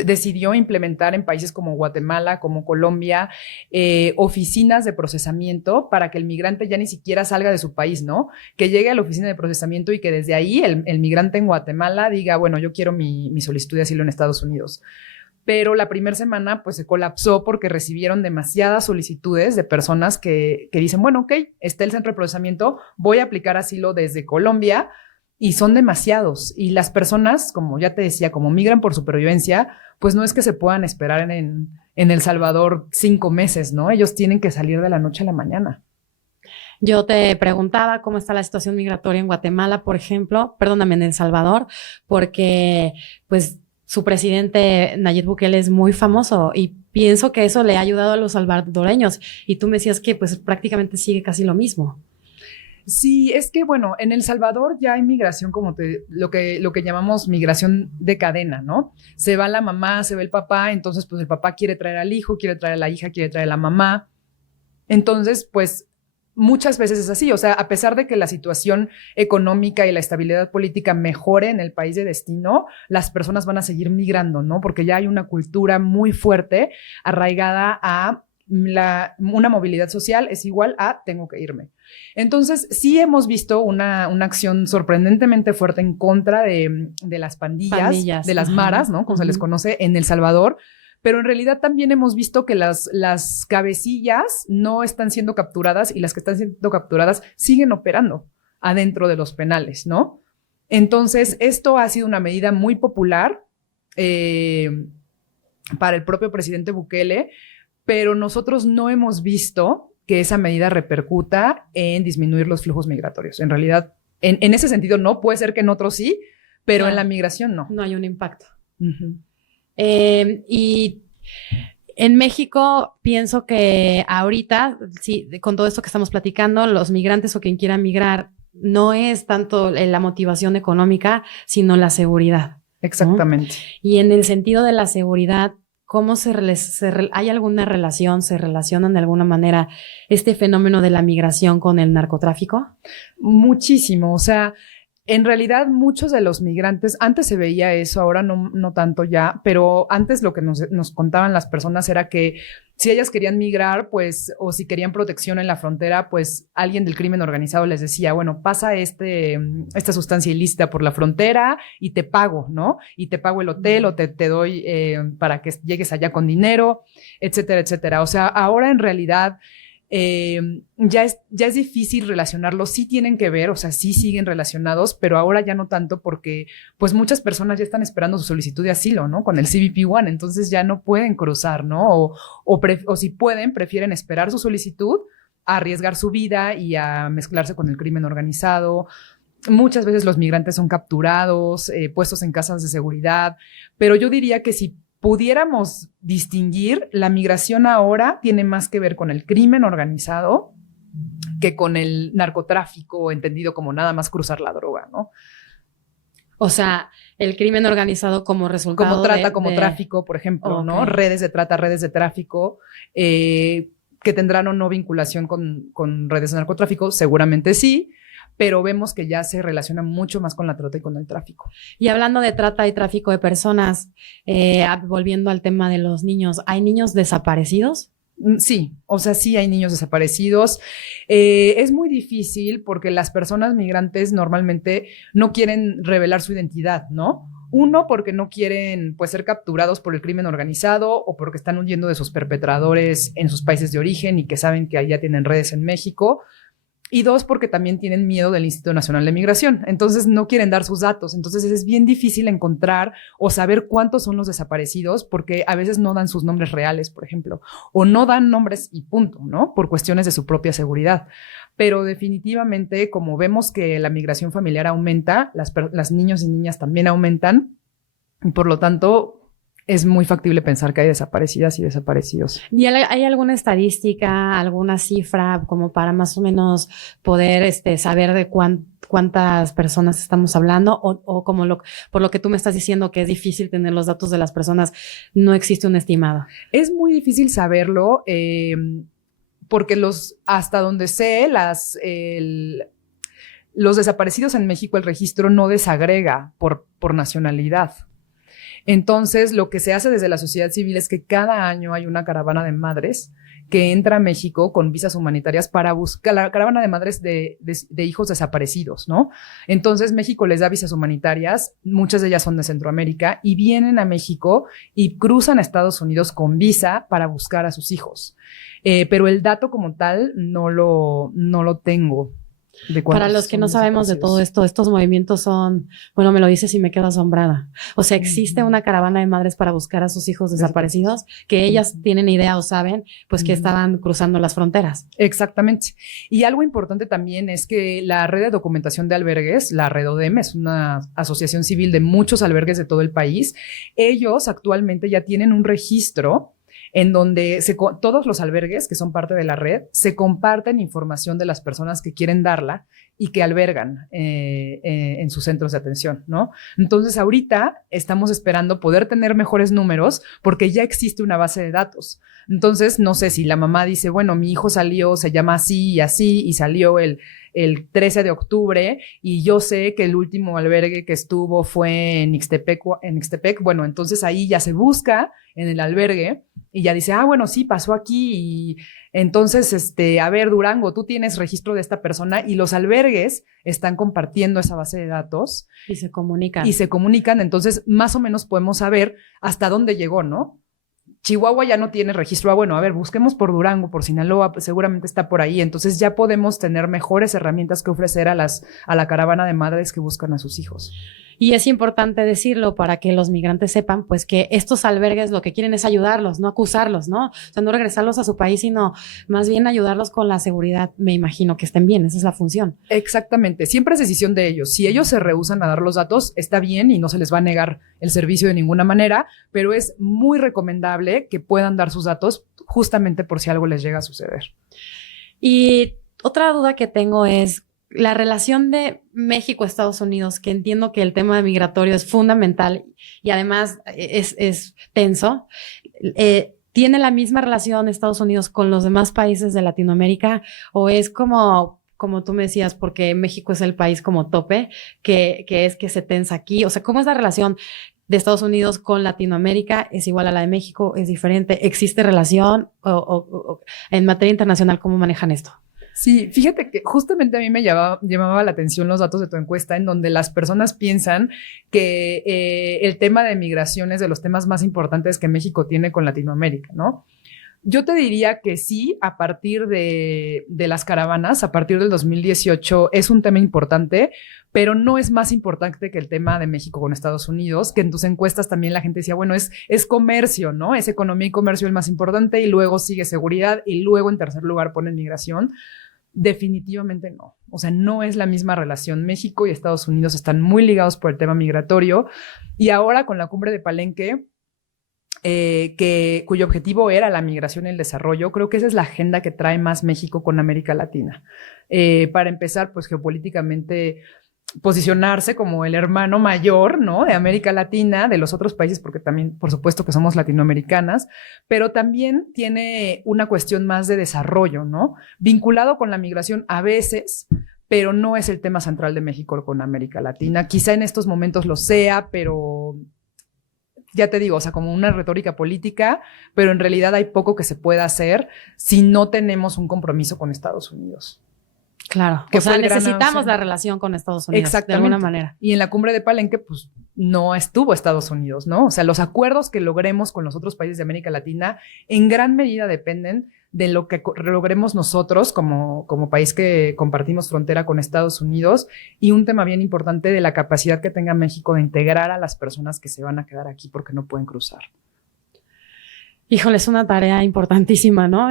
decidió implementar en países como Guatemala, como Colombia, oficinas de procesamiento para que el migrante ya ni siquiera salga de su país, ¿no? Que llegue a la oficina de procesamiento y que desde ahí el migrante en Guatemala diga, bueno, yo quiero mi solicitud de asilo en Estados Unidos. Pero la primera semana pues se colapsó porque recibieron demasiadas solicitudes de personas que dicen, bueno, ok, está el centro de procesamiento, voy a aplicar asilo desde Colombia, y son demasiados. Y las personas, como ya te decía, como migran por supervivencia, pues no es que se puedan esperar en El Salvador 5 meses, ¿no? Ellos tienen que salir de la noche a la mañana. Yo te preguntaba cómo está la situación migratoria en Guatemala, por ejemplo, perdóname, en El Salvador, porque pues su presidente Nayib Bukele es muy famoso y pienso que eso le ha ayudado a los salvadoreños. Y tú me decías que pues prácticamente sigue casi lo mismo. Sí, es que bueno, en El Salvador ya hay migración como lo que llamamos migración de cadena, ¿no? Se va la mamá, se va el papá, entonces pues el papá quiere traer al hijo, quiere traer a la hija, quiere traer a la mamá. Entonces, pues muchas veces es así, o sea, a pesar de que la situación económica y la estabilidad política mejore en el país de destino, las personas van a seguir migrando, ¿no? Porque ya hay una cultura muy fuerte arraigada a una movilidad social es igual a tengo que irme. Entonces, sí hemos visto una acción sorprendentemente fuerte en contra de las pandillas, de las maras, ¿no? Como se les conoce en El Salvador, pero en realidad también hemos visto que las cabecillas no están siendo capturadas y las que están siendo capturadas siguen operando adentro de los penales, ¿no? Entonces, esto ha sido una medida muy popular para el propio presidente Bukele, pero nosotros no hemos visto que esa medida repercuta en disminuir los flujos migratorios. En realidad, en ese sentido no, puede ser que en otros sí, pero en la migración no. No hay un impacto. Y en México pienso que ahorita, sí, con todo esto que estamos platicando, los migrantes o quien quiera migrar, no es tanto la motivación económica, sino la seguridad. Exactamente. ¿No? Y en el sentido de la seguridad, ¿cómo hay alguna relación, se relacionan de alguna manera este fenómeno de la migración con el narcotráfico? Muchísimo, o sea, en realidad muchos de los migrantes, antes se veía eso, ahora no tanto ya, pero antes lo que nos contaban las personas era que si ellas querían migrar, pues, o si querían protección en la frontera, pues alguien del crimen organizado les decía, bueno, pasa esta sustancia ilícita por la frontera y te pago, ¿no? Y te pago el hotel o te doy para que llegues allá con dinero, etcétera, etcétera. O sea, ahora en realidad ya es difícil relacionarlos, sí tienen que ver, o sea, sí siguen relacionados, pero ahora ya no tanto porque pues muchas personas ya están esperando su solicitud de asilo, ¿no? Con el CBP One, entonces ya no pueden cruzar, ¿no? O si pueden, prefieren esperar su solicitud a arriesgar su vida y a mezclarse con el crimen organizado. Muchas veces los migrantes son capturados, puestos en casas de seguridad, pero yo diría que si pudiéramos distinguir, la migración ahora tiene más que ver con el crimen organizado que con el narcotráfico, entendido como nada más cruzar la droga, ¿no? O sea, el crimen organizado como resultado como tráfico, por ejemplo, okay, ¿no? Redes de trata, redes de tráfico, que tendrán o no vinculación con redes de narcotráfico, seguramente sí, pero vemos que ya se relaciona mucho más con la trata y con el tráfico. Y hablando de trata y tráfico de personas, volviendo al tema de los niños, ¿hay niños desaparecidos? Sí, o sea, sí hay niños desaparecidos. Es muy difícil porque las personas migrantes normalmente no quieren revelar su identidad, ¿no? Uno, porque no quieren, pues, ser capturados por el crimen organizado o porque están huyendo de sus perpetradores en sus países de origen y que saben que allá tienen redes en México. Y dos, porque también tienen miedo del Instituto Nacional de Migración. Entonces no quieren dar sus datos. Entonces es bien difícil encontrar o saber cuántos son los desaparecidos porque a veces no dan sus nombres reales, por ejemplo, o no dan nombres y punto, ¿no? Por cuestiones de su propia seguridad. pero definitivamente como vemos que la migración familiar aumenta, las niños y niñas también aumentan y por lo tanto es muy factible pensar que hay desaparecidas y desaparecidos. ¿Y hay alguna estadística, alguna cifra como para más o menos poder saber de cuántas personas estamos hablando o como por lo que tú me estás diciendo que es difícil tener los datos de las personas, no existe un estimado? Es muy difícil saberlo porque hasta donde sé, los desaparecidos en México, el registro no desagrega por nacionalidad. Entonces, lo que se hace desde la sociedad civil es que cada año hay una caravana de madres que entra a México con visas humanitarias para buscar la caravana de madres de hijos desaparecidos, ¿no? Entonces, México les da visas humanitarias, muchas de ellas son de Centroamérica, y vienen a México y cruzan a Estados Unidos con visa para buscar a sus hijos. Pero el dato como tal no lo tengo. Para los que no sabemos de todo esto, estos movimientos son, bueno, me lo dices y me quedo asombrada. O sea, existe una caravana de madres para buscar a sus hijos desaparecidos, que ellas tienen idea o saben, pues que estaban cruzando las fronteras. Exactamente. Y algo importante también es que la red de documentación de albergues, la REDODEM, es una asociación civil de muchos albergues de todo el país. Ellos actualmente ya tienen un registro en donde todos los albergues que son parte de la red se comparten información de las personas que quieren darla y que albergan en sus centros de atención, ¿no? Entonces, ahorita estamos esperando poder tener mejores números porque ya existe una base de datos. Entonces, no sé si la mamá dice, bueno, mi hijo salió, se llama así y salió el 13 de octubre y yo sé que el último albergue que estuvo fue en Ixtepec. Bueno, entonces ahí ya se busca en el albergue y ya dice, bueno, sí, pasó aquí y entonces, a ver, Durango, tú tienes registro de esta persona y los albergues están compartiendo esa base de datos. Y se comunican. Entonces más o menos podemos saber hasta dónde llegó, ¿no? Chihuahua ya no tiene registro. Bueno, a ver, busquemos por Durango, por Sinaloa, pues seguramente está por ahí. Entonces ya podemos tener mejores herramientas que ofrecer a la caravana de madres que buscan a sus hijos. Y es importante decirlo para que los migrantes sepan, pues, que estos albergues lo que quieren es ayudarlos, no acusarlos, ¿no? O sea, no regresarlos a su país, sino más bien ayudarlos con la seguridad. Me imagino que estén bien, esa es la función. Exactamente, siempre es decisión de ellos. Si ellos se rehúsan a dar los datos, está bien y no se les va a negar el servicio de ninguna manera, pero es muy recomendable que puedan dar sus datos justamente por si algo les llega a suceder. Y otra duda que tengo es la relación de México-Estados Unidos, que entiendo que el tema migratorio es fundamental y además es tenso. ¿Tiene la misma relación Estados Unidos con los demás países de Latinoamérica o es como tú me decías, porque México es el país como tope, que se tensa aquí? O sea, ¿cómo es la relación de Estados Unidos con Latinoamérica? ¿Es igual a la de México? ¿Es diferente? ¿Existe relación? O en materia internacional, ¿cómo manejan esto? Sí, fíjate que justamente a mí me llamaba la atención los datos de tu encuesta en donde las personas piensan que el tema de migración es de los temas más importantes que México tiene con Latinoamérica, ¿no? Yo te diría que sí, a partir de las caravanas, a partir del 2018 es un tema importante, pero no es más importante que el tema de México con Estados Unidos, que en tus encuestas también la gente decía, bueno, es comercio, ¿no? Es economía y comercio el más importante y luego sigue seguridad y luego en tercer lugar ponen migración. Definitivamente no. O sea, no es la misma relación. México y Estados Unidos están muy ligados por el tema migratorio y ahora con la cumbre de Palenque, cuyo objetivo era la migración y el desarrollo, creo que esa es la agenda que trae más México con América Latina. Para empezar, pues geopolíticamente posicionarse como el hermano mayor, ¿no? De América Latina, de los otros países, porque también, por supuesto, que somos latinoamericanas, pero también tiene una cuestión más de desarrollo, ¿no? Vinculado con la migración a veces, pero no es el tema central de México con América Latina. Quizá en estos momentos lo sea, pero ya te digo, o sea, como una retórica política, pero en realidad hay poco que se pueda hacer si no tenemos un compromiso con Estados Unidos. Claro, o sea, necesitamos la relación con Estados Unidos, de alguna manera. Y en la cumbre de Palenque, pues, no estuvo Estados Unidos, ¿no? O sea, los acuerdos que logremos con los otros países de América Latina en gran medida dependen de lo que logremos nosotros como país que compartimos frontera con Estados Unidos y un tema bien importante de la capacidad que tenga México de integrar a las personas que se van a quedar aquí porque no pueden cruzar. Híjole, es una tarea importantísima, ¿no?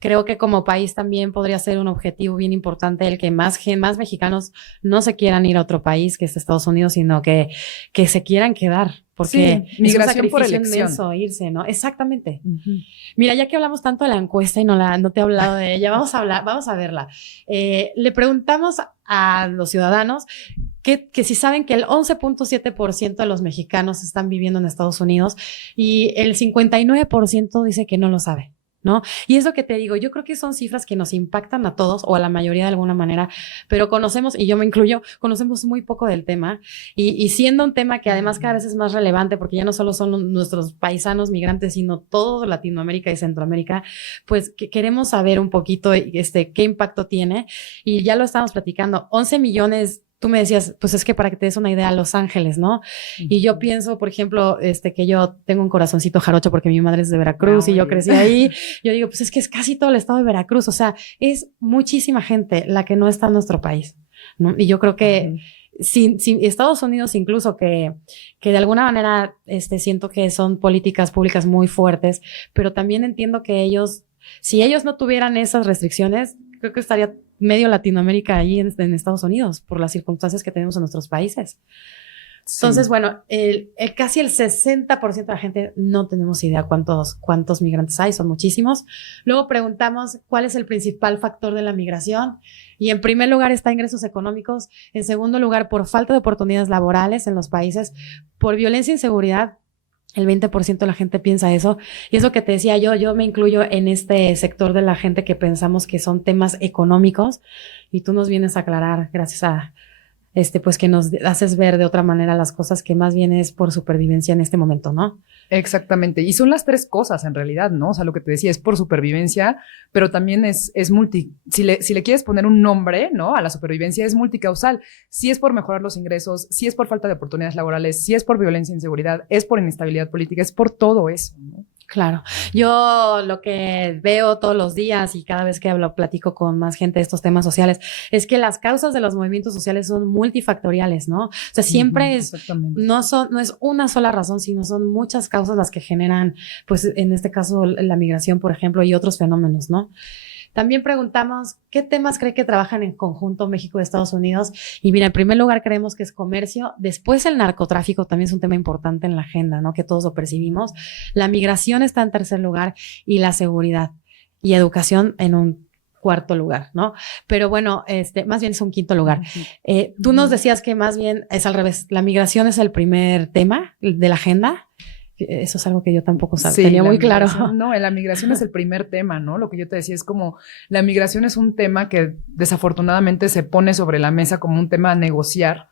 Creo que como país también podría ser un objetivo bien importante el que más mexicanos no se quieran ir a otro país que es Estados Unidos, sino que se quieran quedar, porque sí, migración es un por sacrificio elección. inmenso irse, ¿no? Exactamente. Uh-huh. Mira, ya que hablamos tanto de la encuesta y no te he hablado de ella, vamos a verla. Le preguntamos a los ciudadanos que si saben que el 11.7% de los mexicanos están viviendo en Estados Unidos y el 59% dice que no lo sabe, ¿no? Y es lo que te digo, yo creo que son cifras que nos impactan a todos o a la mayoría de alguna manera, pero conocemos, y yo me incluyo, conocemos muy poco del tema y siendo un tema que además cada vez es más relevante porque ya no solo son nuestros paisanos migrantes, sino todo Latinoamérica y Centroamérica, pues que queremos saber un poquito qué impacto tiene y ya lo estamos platicando, 11 millones. Tú me decías, pues es que para que te des una idea, Los Ángeles, ¿no? Y yo pienso, por ejemplo, que yo tengo un corazoncito jarocho porque mi madre es de Veracruz y yo crecí ahí. Yo digo, pues es que es casi todo el estado de Veracruz. O sea, es muchísima gente la que no está en nuestro país, ¿no? Y yo creo que sin Estados Unidos incluso que de alguna manera siento que son políticas públicas muy fuertes, pero también entiendo que ellos, si ellos no tuvieran esas restricciones, creo que estaría medio Latinoamérica ahí en Estados Unidos por las circunstancias que tenemos en nuestros países. Sí. Entonces, bueno, casi el 60% de la gente no tenemos idea cuántos migrantes hay, son muchísimos. Luego preguntamos cuál es el principal factor de la migración y en primer lugar está ingresos económicos, en segundo lugar por falta de oportunidades laborales en los países, por violencia e inseguridad. El 20% de la gente piensa eso. Y eso que te decía yo me incluyo en este sector de la gente que pensamos que son temas económicos y tú nos vienes a aclarar gracias a pues que nos haces ver de otra manera las cosas que más bien es por supervivencia en este momento, ¿no? Exactamente. Y son las tres cosas en realidad, ¿no? O sea, lo que te decía es por supervivencia, pero también es si le quieres poner un nombre, ¿no? A la supervivencia es multicausal. Si es por mejorar los ingresos, si es por falta de oportunidades laborales, si es por violencia e inseguridad, es por inestabilidad política, es por todo eso, ¿no? Claro. Yo lo que veo todos los días y cada vez que platico con más gente de estos temas sociales es que las causas de los movimientos sociales son multifactoriales, ¿no? O sea, siempre no es una sola razón, sino son muchas causas las que generan, pues en este caso la migración, por ejemplo, y otros fenómenos, ¿no? También preguntamos, ¿qué temas cree que trabajan en conjunto México y Estados Unidos? Y mira, en primer lugar creemos que es comercio, después el narcotráfico también es un tema importante en la agenda, ¿no? Que todos lo percibimos. La migración está en tercer lugar y la seguridad y educación en un cuarto lugar, ¿no? Pero bueno, más bien es un quinto lugar. Tú nos decías que más bien es al revés, la migración es el primer tema de la agenda. Eso es algo que yo tampoco tenía muy claro. No, la migración es el primer tema, ¿no? Lo que yo te decía es como, la migración es un tema que desafortunadamente se pone sobre la mesa como un tema a negociar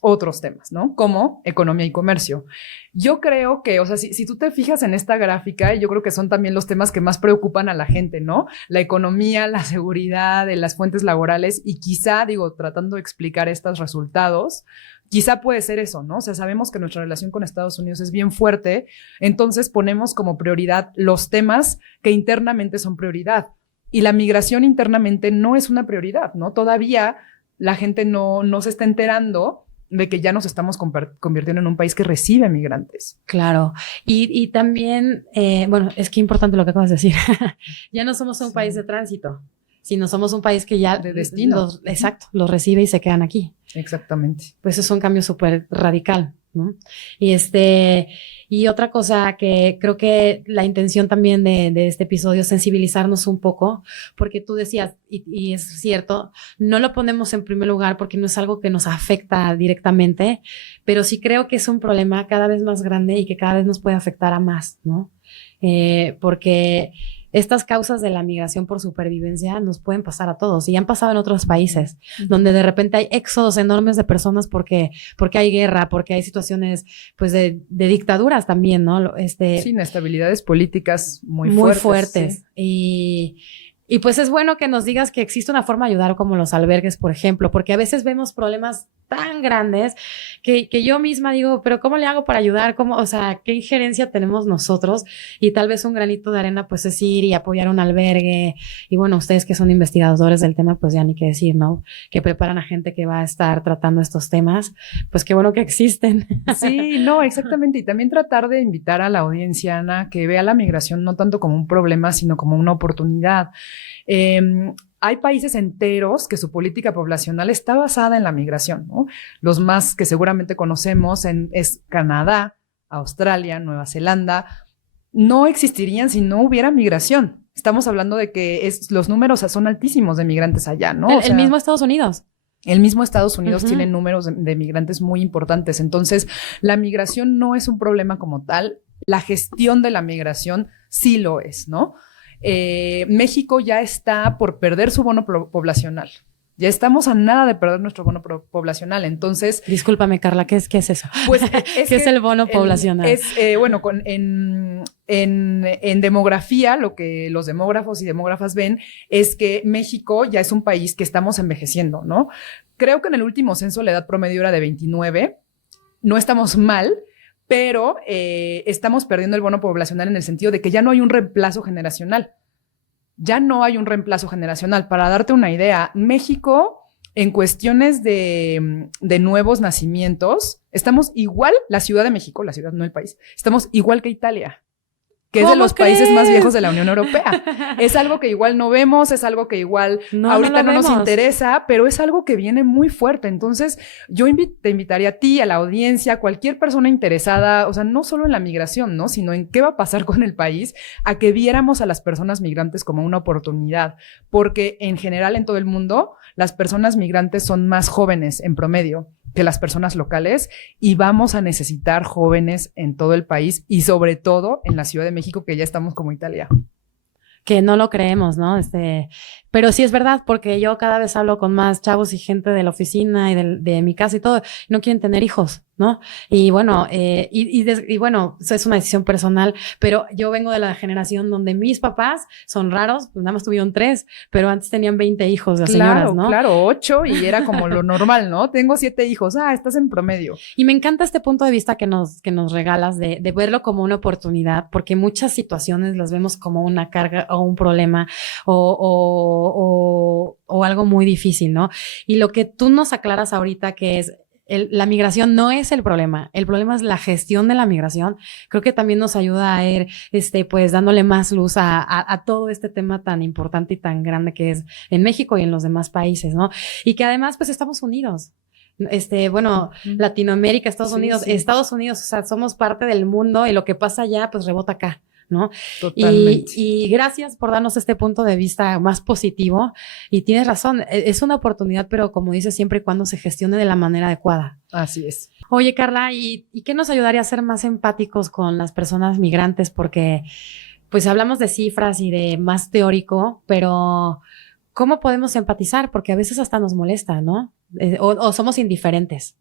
otros temas, ¿no? Como economía y comercio. Yo creo que, o sea, si tú te fijas en esta gráfica, yo creo que son también los temas que más preocupan a la gente, ¿no? La economía, la seguridad, las fuentes laborales y quizá, tratando de explicar estos resultados, quizá puede ser eso, ¿no? O sea, sabemos que nuestra relación con Estados Unidos es bien fuerte, entonces ponemos como prioridad los temas que internamente son prioridad. Y la migración internamente no es una prioridad, ¿no? Todavía la gente no se está enterando de que ya nos estamos convirtiendo en un país que recibe migrantes. Claro. Y también, bueno, es que importante lo que acabas de decir. Ya no somos un país de tránsito, sino somos un país que ya... De destino. Exacto, los recibe y se quedan aquí. Exactamente. Pues es un cambio súper radical, ¿no? Y otra cosa que creo que la intención también de este episodio es sensibilizarnos un poco, porque tú decías, y es cierto, no lo ponemos en primer lugar porque no es algo que nos afecta directamente, pero sí creo que es un problema cada vez más grande y que cada vez nos puede afectar a más, ¿no? Porque estas causas de la migración por supervivencia nos pueden pasar a todos y han pasado en otros países donde de repente hay éxodos enormes de personas porque hay guerra, porque hay situaciones pues de dictaduras también, ¿no? Sí, inestabilidades políticas muy fuertes. Sí. Y pues es bueno que nos digas que existe una forma de ayudar como los albergues, por ejemplo, porque a veces vemos problemas tan grandes que yo misma digo, pero ¿cómo le hago para ayudar? ¿Cómo, o sea, qué injerencia tenemos nosotros? Y tal vez un granito de arena pues es ir y apoyar un albergue. Y bueno, ustedes que son investigadores del tema, pues ya ni qué decir, ¿no? Que preparan a gente que va a estar tratando estos temas, pues qué bueno que existen. Sí, no, exactamente. Y también tratar de invitar a la audiencia, Ana, que vea la migración no tanto como un problema, sino como una oportunidad. Hay países enteros que su política poblacional está basada en la migración, ¿no? Los más que seguramente conocemos es Canadá, Australia, Nueva Zelanda. No existirían si no hubiera migración. Estamos hablando de que los números son altísimos de migrantes allá, ¿no? El mismo Estados Unidos. El mismo Estados Unidos tiene números de migrantes muy importantes. Entonces, la migración no es un problema como tal. La gestión de la migración sí lo es, ¿no? México ya está por perder su bono poblacional. Ya estamos a nada de perder nuestro bono poblacional. Entonces, discúlpame, Carla, ¿qué es eso? Pues ¿Qué es el bono poblacional? Bueno, en demografía, lo que los demógrafos y demógrafas ven es que México ya es un país que estamos envejeciendo, ¿no? Creo que en el último censo la edad promedio era de 29. No estamos mal, pero estamos perdiendo el bono poblacional en el sentido de que ya no hay un reemplazo generacional. Ya no hay un reemplazo generacional. Para darte una idea, México, en cuestiones de nuevos nacimientos, estamos igual, la Ciudad de México, la ciudad, no el país, estamos igual que Italia, que es de los países más viejos de la Unión Europea. Es algo que igual no vemos, es algo que igual ahorita no nos interesa, pero es algo que viene muy fuerte. Entonces, yo te invitaría a ti, a la audiencia, a cualquier persona interesada, o sea, no solo en la migración, ¿no? Sino en qué va a pasar con el país, a que viéramos a las personas migrantes como una oportunidad, porque en general en todo el mundo, las personas migrantes son más jóvenes en promedio que las personas locales y vamos a necesitar jóvenes en todo el país y sobre todo en la Ciudad de México, que ya estamos como Italia. Que no lo creemos, ¿no? Pero sí es verdad, porque yo cada vez hablo con más chavos y gente de la oficina y de mi casa y todo, no quieren tener hijos, ¿no? Y bueno, bueno, eso es una decisión personal, pero yo vengo de la generación donde mis papás son raros, pues nada más tuvieron 3, pero antes tenían 20 hijos las señoras, ¿no? Claro, 8 y era como lo normal, ¿no? Tengo 7 hijos, estás en promedio. Y me encanta este punto de vista que nos regalas de verlo como una oportunidad, porque muchas situaciones las vemos como una carga o un problema o algo muy difícil, ¿no? Y lo que tú nos aclaras ahorita que es la migración no es el problema es la gestión de la migración. Creo que también nos ayuda a ir, pues dándole más luz a todo este tema tan importante y tan grande que es en México y en los demás países, ¿no? Y que además, pues estamos unidos. Bueno, Latinoamérica, Estados Unidos, o sea, somos parte del mundo y lo que pasa allá, pues rebota acá, ¿no? Totalmente. Y gracias por darnos este punto de vista más positivo. Y tienes razón, es una oportunidad, pero como dices, siempre y cuando se gestione de la manera adecuada. Así es. Oye, Carla, ¿y qué nos ayudaría a ser más empáticos con las personas migrantes? Porque, pues, hablamos de cifras y de más teórico, pero ¿cómo podemos empatizar? Porque a veces hasta nos molesta, ¿no? O somos indiferentes,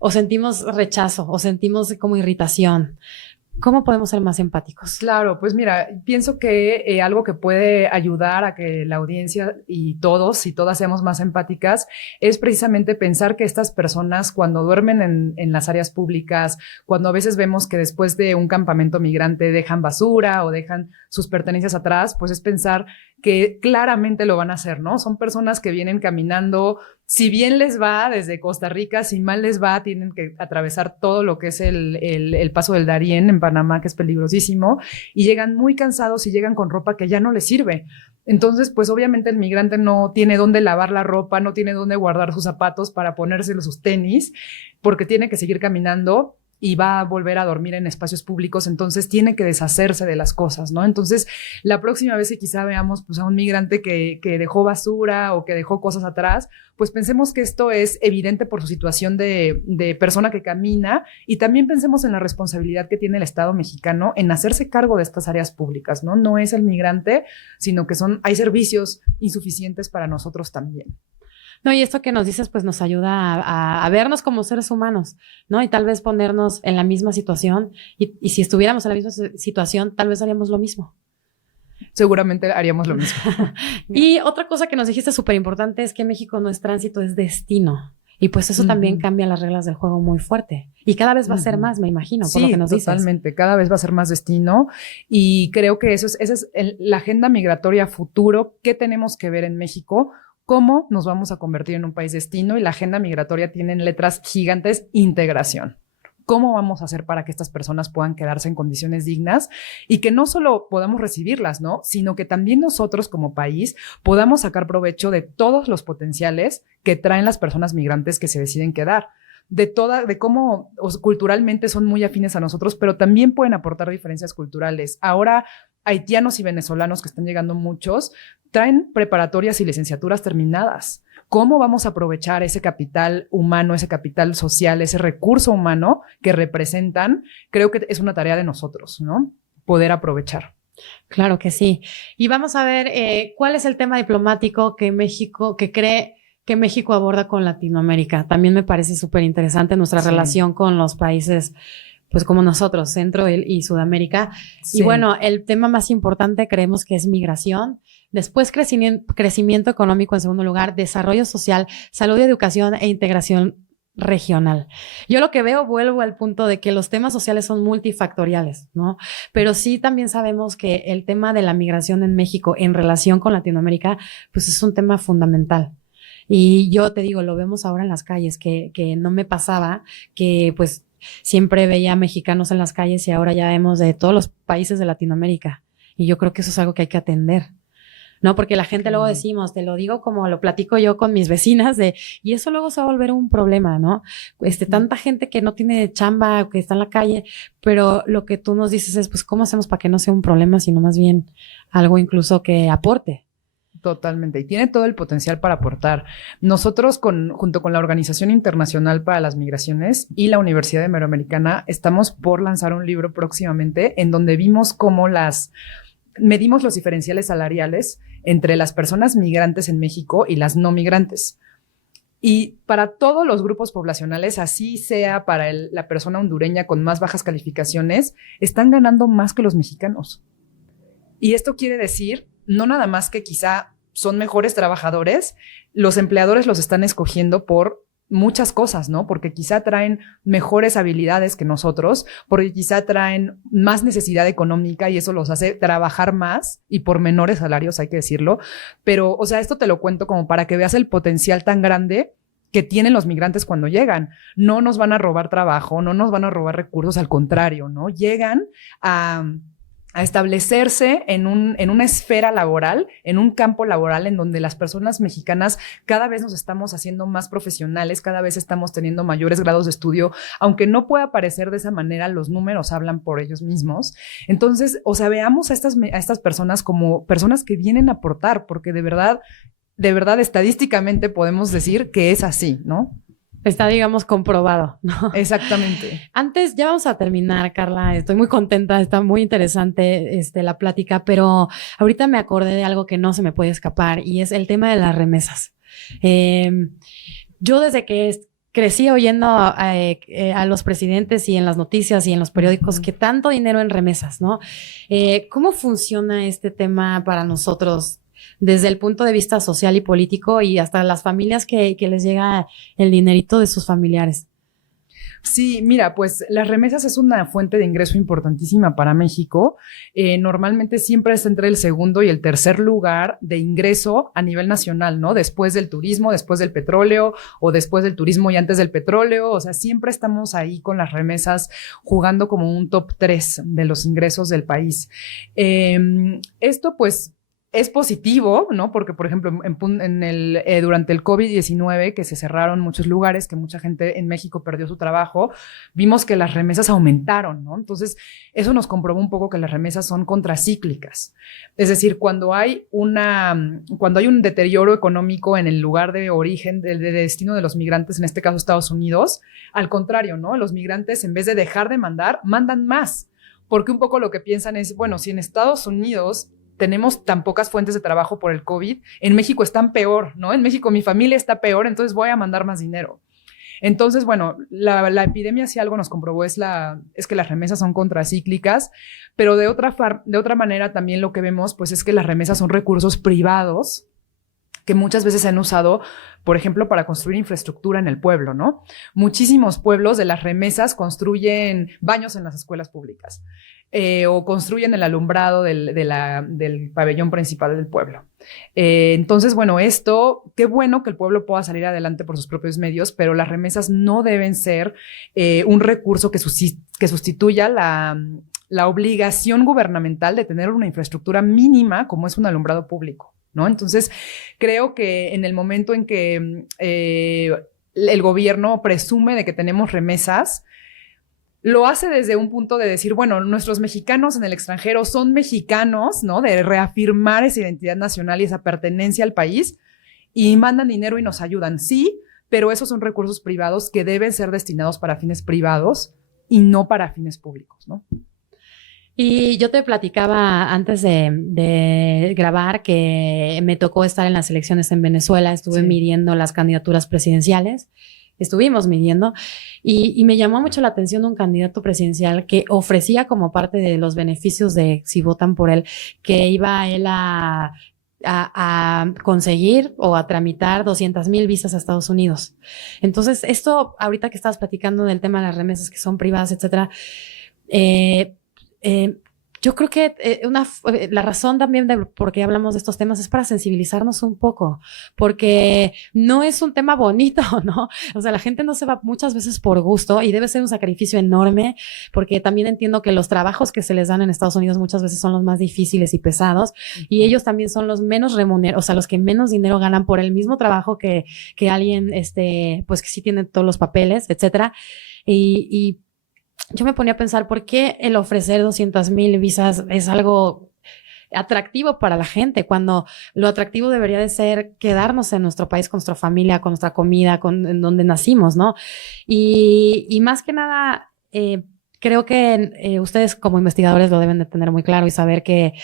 o sentimos rechazo, o sentimos como irritación. ¿Cómo podemos ser más empáticos? Claro, pues mira, pienso que algo que puede ayudar a que la audiencia y todos y todas seamos más empáticas es precisamente pensar que estas personas cuando duermen en las áreas públicas, cuando a veces vemos que después de un campamento migrante dejan basura o dejan sus pertenencias atrás, pues es pensar que claramente lo van a hacer, ¿no? Son personas que vienen caminando, si bien les va desde Costa Rica, si mal les va, tienen que atravesar todo lo que es el paso del Darién en Panamá, que es peligrosísimo, y llegan muy cansados y llegan con ropa que ya no les sirve. Entonces, pues obviamente el migrante no tiene dónde lavar la ropa, no tiene dónde guardar sus zapatos para ponerse sus tenis, porque tiene que seguir caminando y va a volver a dormir en espacios públicos, entonces tiene que deshacerse de las cosas, ¿no? Entonces, la próxima vez que quizá veamos pues, a un migrante que dejó basura o que dejó cosas atrás, pues pensemos que esto es evidente por su situación de persona que camina y también pensemos en la responsabilidad que tiene el Estado mexicano en hacerse cargo de estas áreas públicas, ¿no? No es el migrante, sino que hay servicios insuficientes para nosotros también. No, y esto que nos dices, pues nos ayuda a vernos como seres humanos, ¿no? Y tal vez ponernos en la misma situación y si estuviéramos en la misma situación, tal vez haríamos lo mismo. seguramente haríamos lo mismo. Y otra cosa que nos dijiste súper importante es que México no es tránsito, es destino. Y pues eso también cambia las reglas del juego muy fuerte. Y cada vez va a ser más, me imagino, por lo que nos dices. Sí, totalmente. Cada vez va a ser más destino. Y creo que esa es la agenda migratoria futuro. ¿Qué tenemos que ver en México? ¿Cómo nos vamos a convertir en un país destino? Y la agenda migratoria tiene en letras gigantes integración. ¿Cómo vamos a hacer para que estas personas puedan quedarse en condiciones dignas y que no solo podamos recibirlas, ¿no? Sino que también nosotros como país podamos sacar provecho de todos los potenciales que traen las personas migrantes que se deciden quedar, de cómo culturalmente son muy afines a nosotros, pero también pueden aportar diferencias culturales. Ahora, haitianos y venezolanos que están llegando muchos, traen preparatorias y licenciaturas terminadas. ¿Cómo vamos a aprovechar ese capital humano, ese capital social, ese recurso humano que representan? Creo que es una tarea de nosotros, ¿no? Poder aprovechar. Claro que sí. Y vamos a ver cuál es el tema diplomático que cree que México aborda con Latinoamérica. También me parece súper interesante nuestra relación con los países, pues como nosotros, Centro y Sudamérica. Sí. Y bueno, el tema más importante creemos que es migración. Después, crecimiento económico en segundo lugar, desarrollo social, salud y educación e integración regional. Yo lo que veo, vuelvo al punto de que los temas sociales son multifactoriales, ¿no? Pero sí también sabemos que el tema de la migración en México en relación con Latinoamérica, pues es un tema fundamental. Y yo te digo, lo vemos ahora en las calles, que no me pasaba, que pues siempre veía mexicanos en las calles y ahora ya vemos de todos los países de Latinoamérica. Y yo creo que eso es algo que hay que atender. No, porque la gente luego decimos, te lo digo como lo platico yo con mis vecinas y eso luego se va a volver un problema, ¿no? Tanta gente que no tiene chamba, que está en la calle, pero lo que tú nos dices es, pues, ¿cómo hacemos para que no sea un problema, sino más bien algo incluso que aporte? Totalmente. Y tiene todo el potencial para aportar. Nosotros, junto con la Organización Internacional para las Migraciones y la Universidad Iberoamericana, estamos por lanzar un libro próximamente en donde vimos cómo medimos los diferenciales salariales entre las personas migrantes en México y las no migrantes. Y para todos los grupos poblacionales, así sea para la persona hondureña con más bajas calificaciones, están ganando más que los mexicanos. Y esto quiere decir, no nada más que quizá son mejores trabajadores, los empleadores los están escogiendo por muchas cosas, ¿no? Porque quizá traen mejores habilidades que nosotros, porque quizá traen más necesidad económica y eso los hace trabajar más y por menores salarios, hay que decirlo. Pero, o sea, esto te lo cuento como para que veas el potencial tan grande que tienen los migrantes cuando llegan. No nos van a robar trabajo, no nos van a robar recursos, al contrario, ¿no? Llegan a establecerse en una esfera laboral, en un campo laboral en donde las personas mexicanas cada vez nos estamos haciendo más profesionales, cada vez estamos teniendo mayores grados de estudio, aunque no pueda parecer de esa manera, los números hablan por ellos mismos. Entonces, o sea, veamos a estas personas como personas que vienen a aportar, porque de verdad, estadísticamente podemos decir que es así, ¿no? Está, digamos, comprobado, ¿no? Exactamente. Antes, ya vamos a terminar, Carla. Estoy muy contenta, está muy interesante la plática, pero ahorita me acordé de algo que no se me puede escapar y es el tema de las remesas. Yo desde que crecí oyendo a los presidentes y en las noticias y en los periódicos que tanto dinero en remesas, ¿no? ¿Cómo funciona este tema para nosotros desde el punto de vista social y político y hasta las familias que les llega el dinerito de sus familiares? Sí, mira, pues las remesas es una fuente de ingreso importantísima para México. Normalmente siempre está entre el segundo y el tercer lugar de ingreso a nivel nacional, ¿no? Después del turismo, después del petróleo o después del turismo y antes del petróleo. O sea, siempre estamos ahí con las remesas jugando como un top 3 de los ingresos del país. Esto pues es positivo, ¿no? Porque, por ejemplo, durante el COVID-19, que se cerraron muchos lugares, que mucha gente en México perdió su trabajo, vimos que las remesas aumentaron, ¿no? Entonces, eso nos comprobó un poco que las remesas son contracíclicas. Es decir, cuando hay un deterioro económico en el lugar de origen, de destino de los migrantes, en este caso Estados Unidos, al contrario, ¿no? Los migrantes, en vez de dejar de mandar, mandan más. Porque un poco lo que piensan es, bueno, si en Estados Unidos tenemos tan pocas fuentes de trabajo por el COVID, en México están peor, ¿no? En México mi familia está peor, entonces voy a mandar más dinero. Entonces, bueno, la epidemia si algo nos comprobó es que las remesas son contracíclicas, pero de otra manera también lo que vemos pues es que las remesas son recursos privados que muchas veces se han usado, por ejemplo, para construir infraestructura en el pueblo, ¿no? Muchísimos pueblos de las remesas construyen baños en las escuelas públicas o construyen el alumbrado del pabellón principal del pueblo. Entonces, bueno, qué bueno que el pueblo pueda salir adelante por sus propios medios, pero las remesas no deben ser un recurso que sustituya la obligación gubernamental de tener una infraestructura mínima como es un alumbrado público, ¿no? Entonces, creo que en el momento en que el gobierno presume de que tenemos remesas, lo hace desde un punto de decir, bueno, nuestros mexicanos en el extranjero son mexicanos, ¿no? De reafirmar esa identidad nacional y esa pertenencia al país y mandan dinero y nos ayudan, sí, pero esos son recursos privados que deben ser destinados para fines privados y no para fines públicos, ¿no? Y yo te platicaba antes de grabar que me tocó estar en las elecciones en Venezuela, estuve midiendo las candidaturas presidenciales, estuvimos midiendo, y me llamó mucho la atención un candidato presidencial que ofrecía como parte de los beneficios de si votan por él, que iba él a conseguir o a tramitar 200,000 visas a Estados Unidos. Entonces, esto ahorita que estabas platicando del tema de las remesas que son privadas, etcétera, yo creo que la razón también de por qué hablamos de estos temas es para sensibilizarnos un poco, porque no es un tema bonito, ¿no? O sea, la gente no se va muchas veces por gusto y debe ser un sacrificio enorme, porque también entiendo que los trabajos que se les dan en Estados Unidos muchas veces son los más difíciles y pesados, y ellos también son los menos remunerados, o sea, los que menos dinero ganan por el mismo trabajo que alguien, pues que sí tiene todos los papeles, etcétera. Y yo me ponía a pensar, ¿por qué el ofrecer 200,000 visas es algo atractivo para la gente, cuando lo atractivo debería de ser quedarnos en nuestro país con nuestra familia, con nuestra comida, en donde nacimos, ¿no? Y más que nada, creo que ustedes como investigadores lo deben de tener muy claro y saber que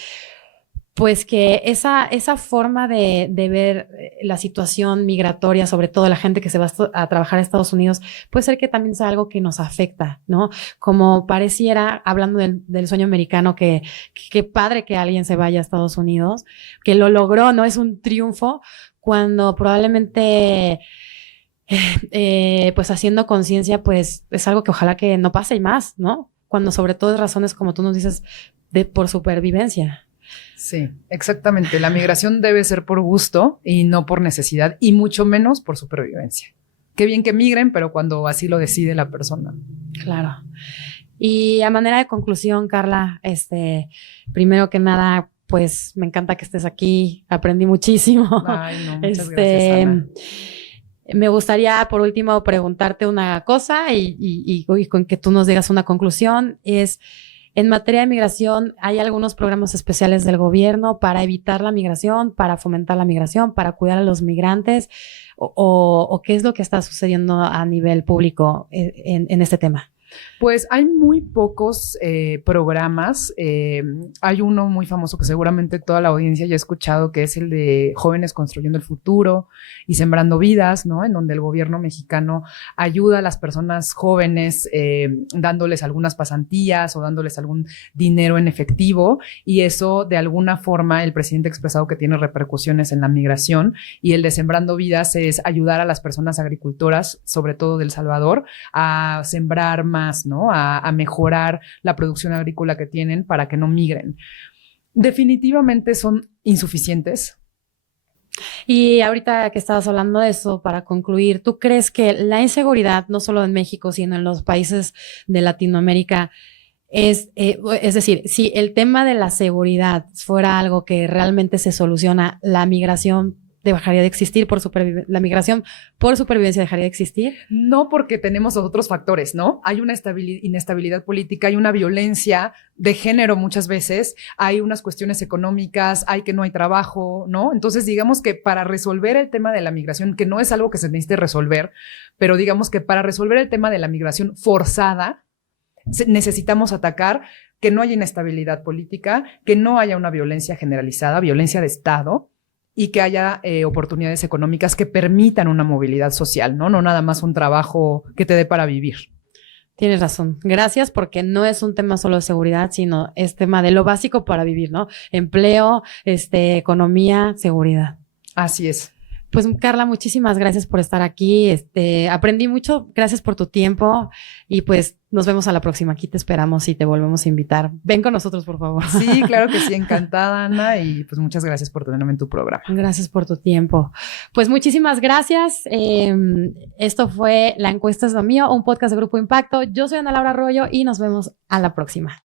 pues que esa forma de ver la situación migratoria, sobre todo la gente que se va a trabajar a Estados Unidos, puede ser que también sea algo que nos afecta, ¿no? Como pareciera, hablando del sueño americano, que padre que alguien se vaya a Estados Unidos, que lo logró, ¿no? Es un triunfo, cuando probablemente pues haciendo conciencia, pues es algo que ojalá que no pase y más, ¿no? Cuando sobre todo es razones, como tú nos dices, por supervivencia. Sí, exactamente. La migración debe ser por gusto y no por necesidad, y mucho menos por supervivencia. Qué bien que migren, pero cuando así lo decide la persona. Claro. Y a manera de conclusión, Carla, primero que nada, pues me encanta que estés aquí. Aprendí muchísimo. Ay, no, muchas gracias, Ana. Me gustaría, por último, preguntarte una cosa y con que tú nos digas una conclusión. En materia de migración, ¿hay algunos programas especiales del gobierno para evitar la migración, para fomentar la migración, para cuidar a los migrantes? ¿O qué es lo que está sucediendo a nivel público en este tema? Pues hay muy pocos programas. Hay uno muy famoso que seguramente toda la audiencia ya ha escuchado, que es el de Jóvenes Construyendo el Futuro y Sembrando Vidas, ¿no? En donde el gobierno mexicano ayuda a las personas jóvenes dándoles algunas pasantías o dándoles algún dinero en efectivo, y eso de alguna forma el presidente ha expresado que tiene repercusiones en la migración. Y el de Sembrando Vidas es ayudar a las personas agricultoras, sobre todo de El Salvador, a sembrar más, ¿no? A mejorar la producción agrícola que tienen para que no migren. Definitivamente son insuficientes. Y ahorita que estabas hablando de eso, para concluir, ¿tú crees que la inseguridad, no solo en México, sino en los países de Latinoamérica, es decir, si el tema de la seguridad fuera algo que realmente se soluciona, la migración dejaría de existir la migración por supervivencia dejaría de existir? No, porque tenemos otros factores, ¿no? Hay una inestabilidad política, hay una violencia de género muchas veces, hay unas cuestiones económicas, hay que no hay trabajo, ¿no? Entonces, digamos que para resolver el tema de la migración, que no es algo que se necesite resolver, pero digamos que para resolver el tema de la migración forzada, necesitamos atacar que no haya inestabilidad política, que no haya una violencia generalizada, violencia de Estado, y que haya oportunidades económicas que permitan una movilidad social, ¿no? No nada más un trabajo que te dé para vivir. Tienes razón. Gracias, porque no es un tema solo de seguridad, sino es tema de lo básico para vivir, ¿no? Empleo, economía, seguridad. Así es. Pues Carla, muchísimas gracias por estar aquí. Aprendí mucho. Gracias por tu tiempo y pues nos vemos a la próxima. Aquí te esperamos y te volvemos a invitar. Ven con nosotros, por favor. Sí, claro que sí. Encantada, Ana. Y pues muchas gracias por tenerme en tu programa. Gracias por tu tiempo. Pues muchísimas gracias. Esto fue La Encuesta es lo mío, un podcast de Grupo Impacto. Yo soy Ana Laura Arroyo y nos vemos a la próxima.